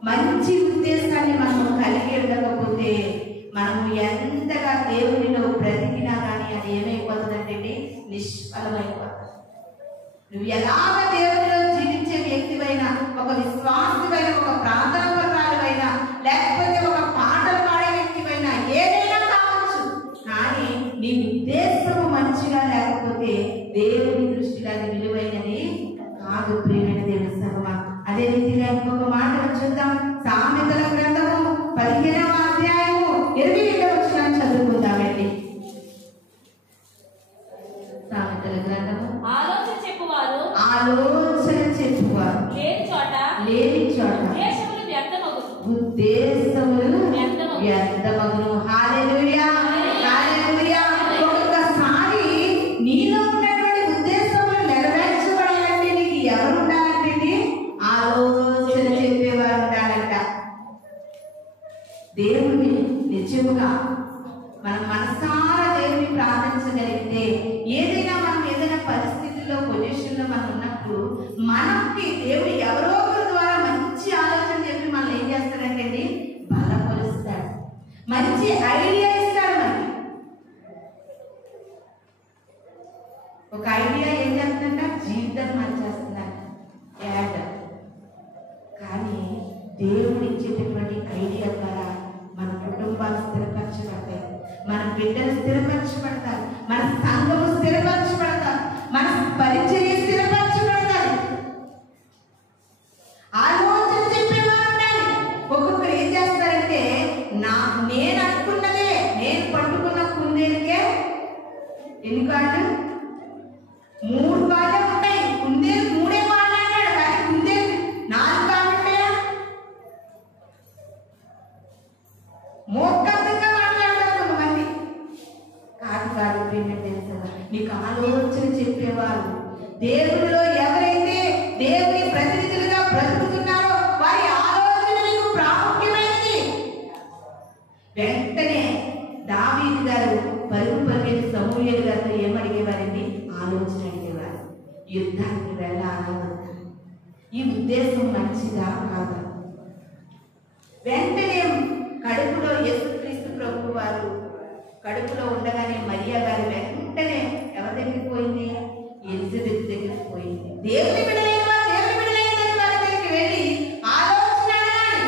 మంచి ఉద్దేశాన్ని మనం కలిగి ఉండకపోతే మనము ఎంతగా దేవునిలో బ్రతికినా కానీ అది ఏమైపోతుందంటే నిష్ఫలమైపోతుంది. నువ్వు ఎలాగ దేవునిలో జీవించే వ్యక్తివైనా, ఒక విశ్వాసమైన, ఒక ప్రార్థన పరాలైనా, లేకపోతే ఒక పాటలు పాడే వ్యక్తివైనా, ఏదైనా నాకు ప్రియమైన దేవుని సంగమా. అదే రీతిగా ఇంకొక మాట చూద్దాం. సామెతల గ్రంథము 15వ అధ్యాయము 22వ వచనం చదువుకుందామండి. సామెతల గ్రంథము ఆలోచన చెప్పువారు లేని చోట ఉద్దేశములు వ్యర్థమగును. హల్లెలూయా, హల్లెలూయా. ఒక్కొక్కసారి నీలో ఉన్నటువంటి ఉద్దేశములు నెరవేర్చబడాలంటే నీకు ఎవరు ఉండాలంటే ఆలోచన చెప్పేవారు ఉండాలంట. దేవుని నిజముగా మనం మనసారా దేవుని ప్రార్థించగలిగితే ఏదైనా పరిస్థితుల్లో పొజిషన్లో మనం ఉన్నప్పుడు మనకి దేవుడు ఎవరో ఒకరి ద్వారా మంచి ఆలోచన చెప్పి మనం ఏం చేస్తాడంటే బలపరుస్తాడు, మంచి ఐడియా ఇస్తాడు. మనకి ఒక ఐడియా ఏం చేస్తుందంట, జీవితాన్ని మార్చేస్తుందంట యాడ్. కానీ దేవుడు ఇచ్చేటటువంటి ఐడియా ద్వారా మన కుటుంబాలు స్థిరపరచబడతాయి, మన బిడ్డలు స్థిరపరచబడతారు, మన సంఘము స్థిరపరచబడతారు, మన పరిచర్య స్థిరపరచబడతారు. ఆలోచన చెప్పేవారు ఉండాలి. ఒక్కొక్కరు ఏం చేస్తారంటే నేను అనుకున్నదే, నేను పట్టుకున్న కుందేలుకే ఎన్ని కాళ్ళు, 3 కాళ్ళే ఉంటాయి. కుందేలు 3 కాళ్ళు అన్నాడు, కానీ కుందేలు 4 కాళ్ళు ఉంటాయా? మోకద్దంగా మాట్లాడతారు కొంతమంది. కాదు ప్రేమ తెలుసా, నీకు ఆలోచన చెప్పేవారు దేవుడిలో ఎవరైతే దేవుని ప్రతినిధులుగా బ్రతుకుతున్నారో వారి ఆలోచన నీకు ప్రాముఖ్యమైనది. వెంటనే దావీదు గారు పరుగు సమూయేలు గారితో ఏమడిగేవారండి, ఆలోచన అడిగేవారు. యుద్ధానికి వెళ్ళాలా వద్దా, ఈ ఉద్దేశం మంచిదా కాదా. వెంటనే కడుపులో యేసుక్రీస్తు ప్రభు వారు కడుపులో ఉండగానే మరియా గారి వెంటనే ఎవరి దగ్గరికి పోయింది, ఎలిజబెత్ దగ్గరికి పోయింది. దేవుని బిడ్డలైన వారి దగ్గరికి వెళ్ళి ఆలోచన అడగాలి.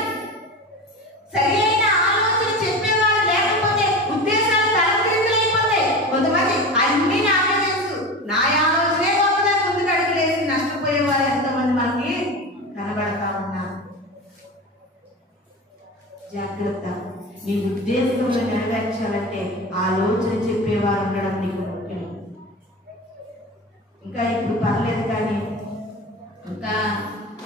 సరి అయిన ఆలోచన చెప్పేవారు లేకపోతే ఉద్దేశాలు తలక్రిందులైపోతాయి. కొంతమంది అన్ని నాకే తెలుసు, నా ఆలోచనే గొప్పదని ముందుకు అడుగులేసి నష్టపోయేవారు ఎంతమంది మనకి కనబడతా ఉన్నారు. జాగ్రత్త, నీ ఉద్దేశంలో నెరవేర్చాలంటే ఆలోచన చెప్పేవారు ఉండడం నీకు ముఖ్యం. ఇంకా ఇప్పుడు పర్లేదు, కానీ ఇంకా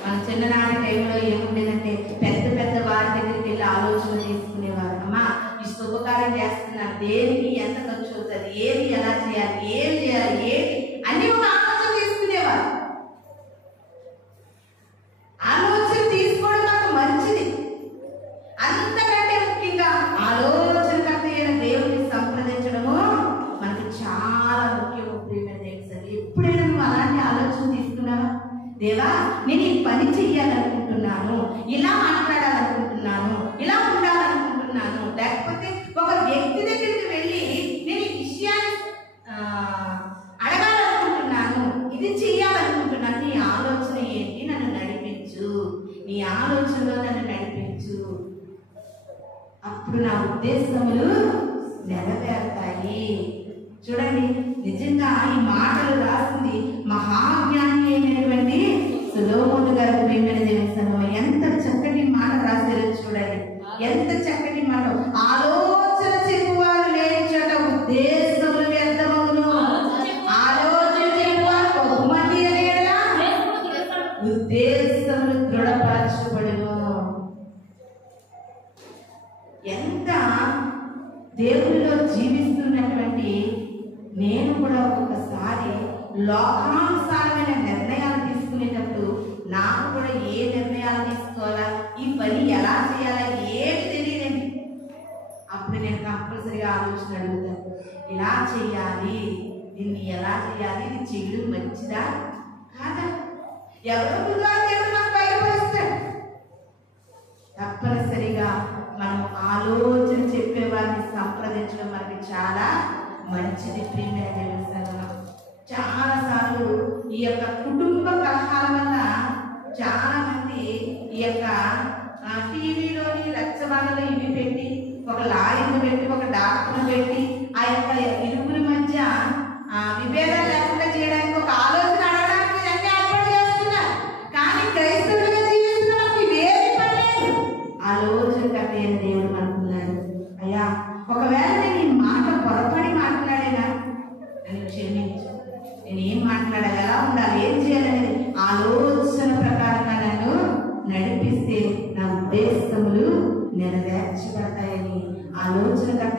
మన చిన్ననాటి టైంలో ఏముండేదంటే పెద్ద వారి దగ్గరికి వెళ్ళి ఆలోచన తీసుకునేవారు. అమ్మా ఈ శుభకార్యం చేస్తున్నాను, దేనికి ఎంత ఖర్చు అవుతుంది, ఏది ఎలా చేయాలి, ఏమి చేయాలి, ఏది అన్ని ఒక ఆలోచన తీసుకునేవారు. ఆలోచన తీసుకోవడం నాకు మంచిది. అంతకంటే ముఖ్యంగా ఆలోచనకర్త అయిన దేవుని సంప్రదించడము మనకు చాలా ముఖ్యము. ప్రియమైన దేవుడు, ఎప్పుడైనా నువ్వు అలాంటి ఆలోచన తీసుకున్నావా? దేవా, నేను ఈ పని చెయ్యాలనుకుంటున్నాను, ఇలా మాట్లాడాలనుకుంటున్నాను, ఇలా ఉండాలనుకుంటున్నాను, లేకపోతే ఒక వ్యక్తి దగ్గరికి వెళ్ళి నేను ఈ విషయాన్ని అడగాలనుకుంటున్నాను, ఇది చెయ్యాలనుకుంటున్నాను, నీ ఆలోచన ఏంటి, నన్ను నడిపించు, నీ ఆలోచనలో నన్ను నడిపించు, అప్పుడు నా ఉద్దేశములు నెరవేరుతాయి. చూడండి, నిజంగా ఈ మాటలు రాసింది మహాజ్ఞాని అయినటువంటి సొలొమోను గారు. ప్రియమైన దేవుని సంగమా, ఎంత చక్కటి మాట రాశారో చూడండి, ఎంత చక్కటి మాట. ఆలోచన చెప్పువారు లేని చోట ఉద్దేశములు వ్యర్థమగును, ఆలోచన చెప్పువారు బహుమంది అనేలా ఉద్దేశములు దృఢపరచబడును. ఎంత దేవునిలో జీవిస్తున్నటువంటి నేను కూడా ఒక్కొక్కసారి లోకానుసారమైన నిర్ణయాలు తీసుకునేటప్పుడు నాకు కూడా ఏ నిర్ణయాలు తీసుకోవాలా, ఈ పని ఎలా చేయాలా ఏమి తెలియదండి. అప్పుడు నేను కంపల్సరీగా ఆలోచన అడుగుతాను, ఇలా చేయాలి, దీన్ని ఎలా చేయాలి, ఇది చేయడం మంచిదా కాదా, ఎవరో దేవుడు నాకు బయలుపరుస్తాడు. తప్పనిసరిగా మనం ఆలోచన చెప్పేవారిని సంప్రదించడం మనకి చాలా మంచిది. ప్రియమైన దేవుని సంగమా, చాలా సార్లు ఈ యొక్క కుటుంబ కలహాల వల్ల చాలా మంది ఈ యొక్క టీవీలోని రచ్చబండలు ఇవి పెట్టి, ఒక లాయర్ను పెట్టి, ఒక డాక్టర్ను పెట్టి, ఆ యొక్క ఇరువురి మధ్య విభేదాలు లేకుండా చేయడానికి ఒక ఆలోచన అడగడానికి అన్ని ఏర్పాటు చేస్తున్నారు.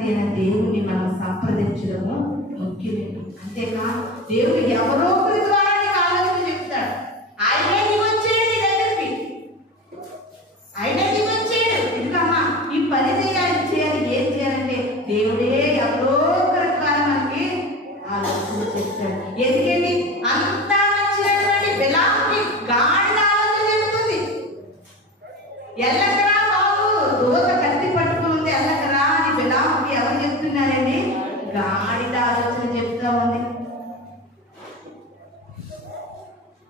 అయిన దేవుని మనం సంప్రదించడము ముఖ్యమే. అంతేకా దేవుడు ఎవరో ఒకరి ద్వారా నీకు ఆలోచన చెప్తాడు. ఆయనే దిగొచ్చాడు నీ దగ్గరికి, ఆయనే దిగొచ్చాడు. ఎందుకమ్మా ఈ పని చేయాలి ఏం చేయాలంటే దేవుడే ఎవరో ఒకరి ద్వారా మనకి ఆలోచన చెప్తాడు. ఎందుకండి అంతా నచ్చినటువంటి బిలాముకి గాడిద ఆలోచన చెప్తుంది. ఎల్లకరా బాబు, దూత కత్తి పట్టుకుంది, ఎల్లకరా అని బిలాముకి ఎవరు చెప్తున్నారండి? గాడిద ఆలోచన చెప్తా ఉంది.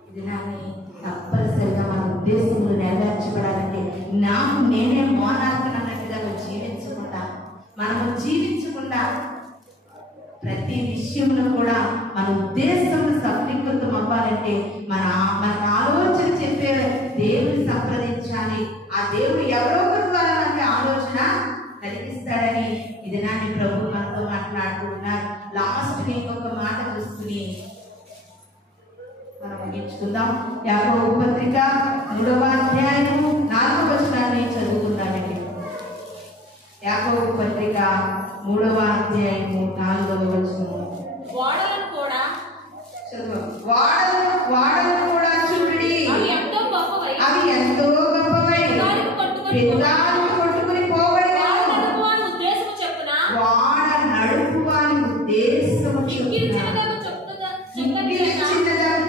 ఇది నాని తప్పనిసరిగా మన ఉద్దేశంలో నెరవేర్చబడాలంటే నాకు నేనే మోనార్కనన్నట్టుగా మనము జీవించకుండా ప్రతి విషయంలో కూడా మన ఉద్దేశం సఫలీకృతం అవ్వాలంటే మనకు ఆలోచన చెప్పే దేవుని సంప్రదించాలి. ఆ దేవుడు ఎవరో ఒకరి ద్వారా మనకి ఆలోచన కలిగిస్తాడని ఇది నాని ప్రభు మనతో మాట్లాడుతున్నారు. లాస్ట్ ఇంకొక మాట చూసుకుని మనం ముగించుకుందాం. యాకోబు పత్రిక 3వ అధ్యాయము 4వ వచనాన్ని చదువుకుందామండి. యాకోబు పత్రిక 3వ అధ్యాయము 4వ వచనము. వాడలను కూడా చూడండి, అవి ఎంతో గొప్పవై పెద్దాలను కొట్టుకుని పోబడిన వాడ నడుపువాని ఉద్దేశము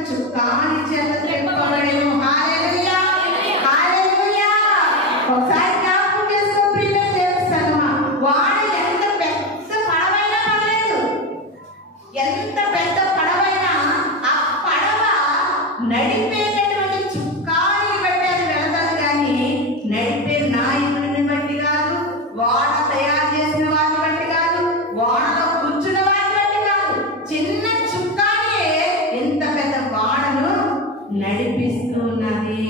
చుక్కాని చేత చెప్పబడెను. హల్లెలూయా, హల్లెలూయా. ఒకసారి జ్ఞాపకం చేసుకో ప్రియమైన దేవుని సంగమా, వాడు ఎంత పెద్ద పడవైనా పడలేదు, ఎంత పెద్ద పడవైనా ఆ పడవ నడిపేటటువంటి చుక్కాని బట్టి అది వెళతారు, కానీ నడిపే నాయకుడిని బట్టి కాదు, వాడ తయారు చేసిన వాడిని బట్టి కాదు, వాడలో కూర్చున్న వాడిని బట్టి కాదు. చిన్న చుక్కానే ఎంత పెద్ద వాడను నడిపిస్తున్నది.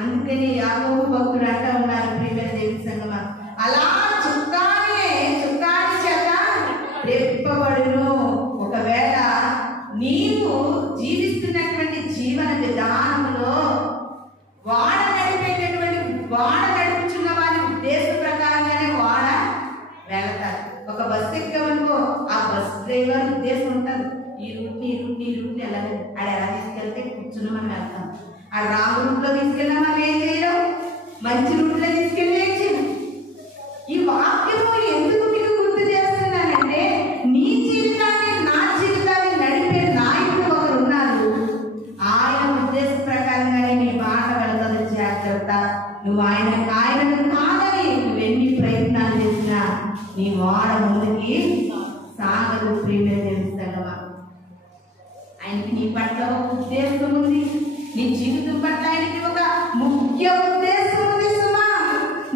అందుకని యాకోబు భక్తుడు అంటూ ఉన్నారు ప్రియమైన దేవుని సంగమా, అలా చుక్కాని చేత రెప్పబడును. ఒకవేళ నీవు జీవిస్తున్నటువంటి జీవన విధానంలో వాడ నడుపుచున్న వారి ఉద్దేశ ప్రకారంగానే వాడ వెళతారు. ఒక బస్సు ఎక్కమనుకో, ఆ బస్ డ్రైవర్ ఉద్దేశం ఉంటుంది, ఈ రూట్ని వెళ్ళాలి. ఆడ ఎలా తీసుకెళ్తే కూర్చుని మనం వెళ్తాం. ఆ రాంగ్ రూట్లో తీసుకెళ్ళినా మనం ఏం చేయడం, మంచి రూట్లో తీసుకెళ్ళి ఏం చేయడం. ఈ వాక్యము ఎందుకు మీకు గుర్తు చేస్తున్నానంటే, నీ జీవితాన్ని నా జీవితాన్ని నడిపే నాయకుడు ఒకరు ఉన్నారు. ఆయన ఉద్దేశ ప్రకారంగానే నీ మాట వెళుతుంది. జాగ్రత్త. నువ్వు ఆయనను కాదని నువ్వెన్ని ప్రయత్నాలు చేసినా నీ వాడ ముందుకి సాగదు. ప్రియమైన దేవుని సంగమా, ఆయనకి నీ పట్ల ఒక ఉద్దేశం ఉంది, నీ జీవితం పట్ల ఆయనకి ఒక ముఖ్య ఉద్దేశం ఉంది సుమా.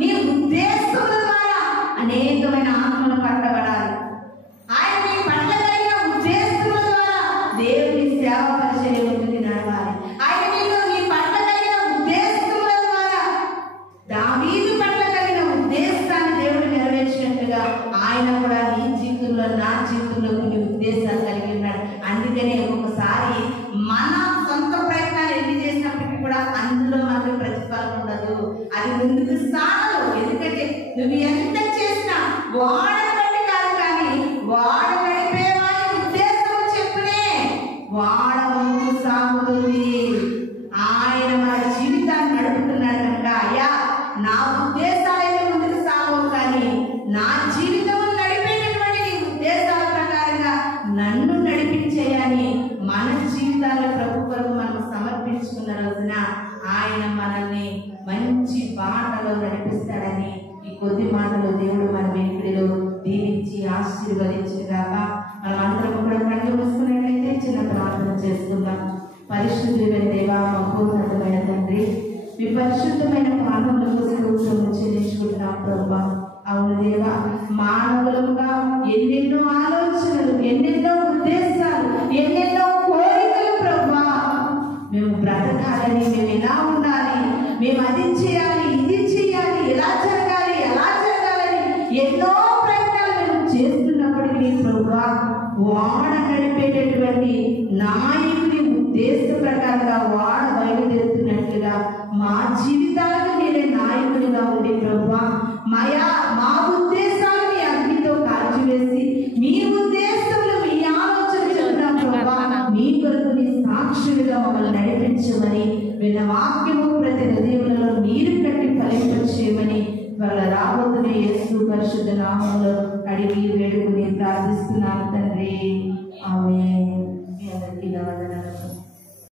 నీ ఉద్దేశం ద్వారా అనేకమైన ఆత్మలు పట్టబడాలి. ఆయన నీ పట్ల కలిగిన ఉద్దేశం ద్వారా దేవుని సేవ పరిచయం ముందుకు నడవాలి. ఆయన నీ పట్ల కలిగిన ఉద్దేశముల ద్వారా దావీదు పట్ల కలిగిన ఉద్దేశాన్ని దేవుడు నెరవేర్చినట్టుగా ఆయన కూడా నీ జీవితంలో నా జీవితంలో కొన్ని ఉద్దేశాలు కలిగి ఉన్నాడు. అందుకనే ఒకసారి మన సొంత ప్రయత్నాలు ఎన్ని చేసినప్పటికీ కూడా అందులో మనకు ప్రతిఫలం ఉండదు, అది ముందుకు సాగదు. ఎందుకంటే నువ్వు ఎంత చేసినా వాడని బట్టి కాదు, కానీ వాడ నడిపే వారి ఉద్దేశం చెప్పునే వాడ ముందుకు సాగుతుంది. ఆయన మన జీవితాన్ని నడుపుతున్నాడు కనుక, అయ్యా నా ఉద్దేశాలైతే ముందుకు సాగవు, కానీ నా జీవితం నడిపేటటువంటి నీ ఉద్దేశాల ప్రకారంగా నన్ను నడిపించేయాలి. మన జీవితాల్లో ప్రభు కొరకు మనం సమర్పించుకున్న రోజున ఆయన మనల్ని మంచి బాటలో నడిపిస్తాడని ఈ కొద్ది మాటలో దేవుడు మన వెనుకడిలో దీవించి ఆశీర్వదించిగాక. మనం అందరం కూడా కళ్ళు మూసుకున్నట్లయితే చిన్న ప్రార్థన చేసుకుందాం. పరిశుద్ధుడైన దేవా, మహోన్నతమైన తండ్రి, మీ పరిశుద్ధమైన పాదములకు స్తోత్రములు చెల్లించుకుంటున్నాం ప్రభువా. అవును దేవా, మానవులుగా ఎన్నెన్నో ఆలోచనలు, ఎన్నెన్నో ఉద్దేశాలు, ఎన్నెన్నో కోరికలు ప్రభువా, మేము బ్రతకాలని, మేము ఎలా ఉండాలి, మేము అది చేయాలి, ఇది చేయాలి, ఎలా జరగాలి ఎన్నో ప్రయత్నాలు మేము చేస్తున్నప్పటికీ ప్రభువా, వాడ నడిపేటటువంటి నాయకుని ఉద్దేశ ప్రకారంగా వాడ బయలుదేరుతున్నట్లుగా మా జీవితాలకు మీరే నాయకునిగా ఉండి ప్రభువా, మా ఉద్దేశాలని అగ్నితో కాల్చి మమ్మల్ని నడిపించమని విన్న వాక్యము ప్రతి హృదయంలో నీరు కట్టి ఫలింపచేయమని వాళ్ళ రాబోతున్న యేసు పరిశుద్ధ నామంలో అడిగి వేడుకుని ప్రార్థిస్తున్నాను తండ్రి. ఆమేన్. మీ అందరికీ వందనాలు.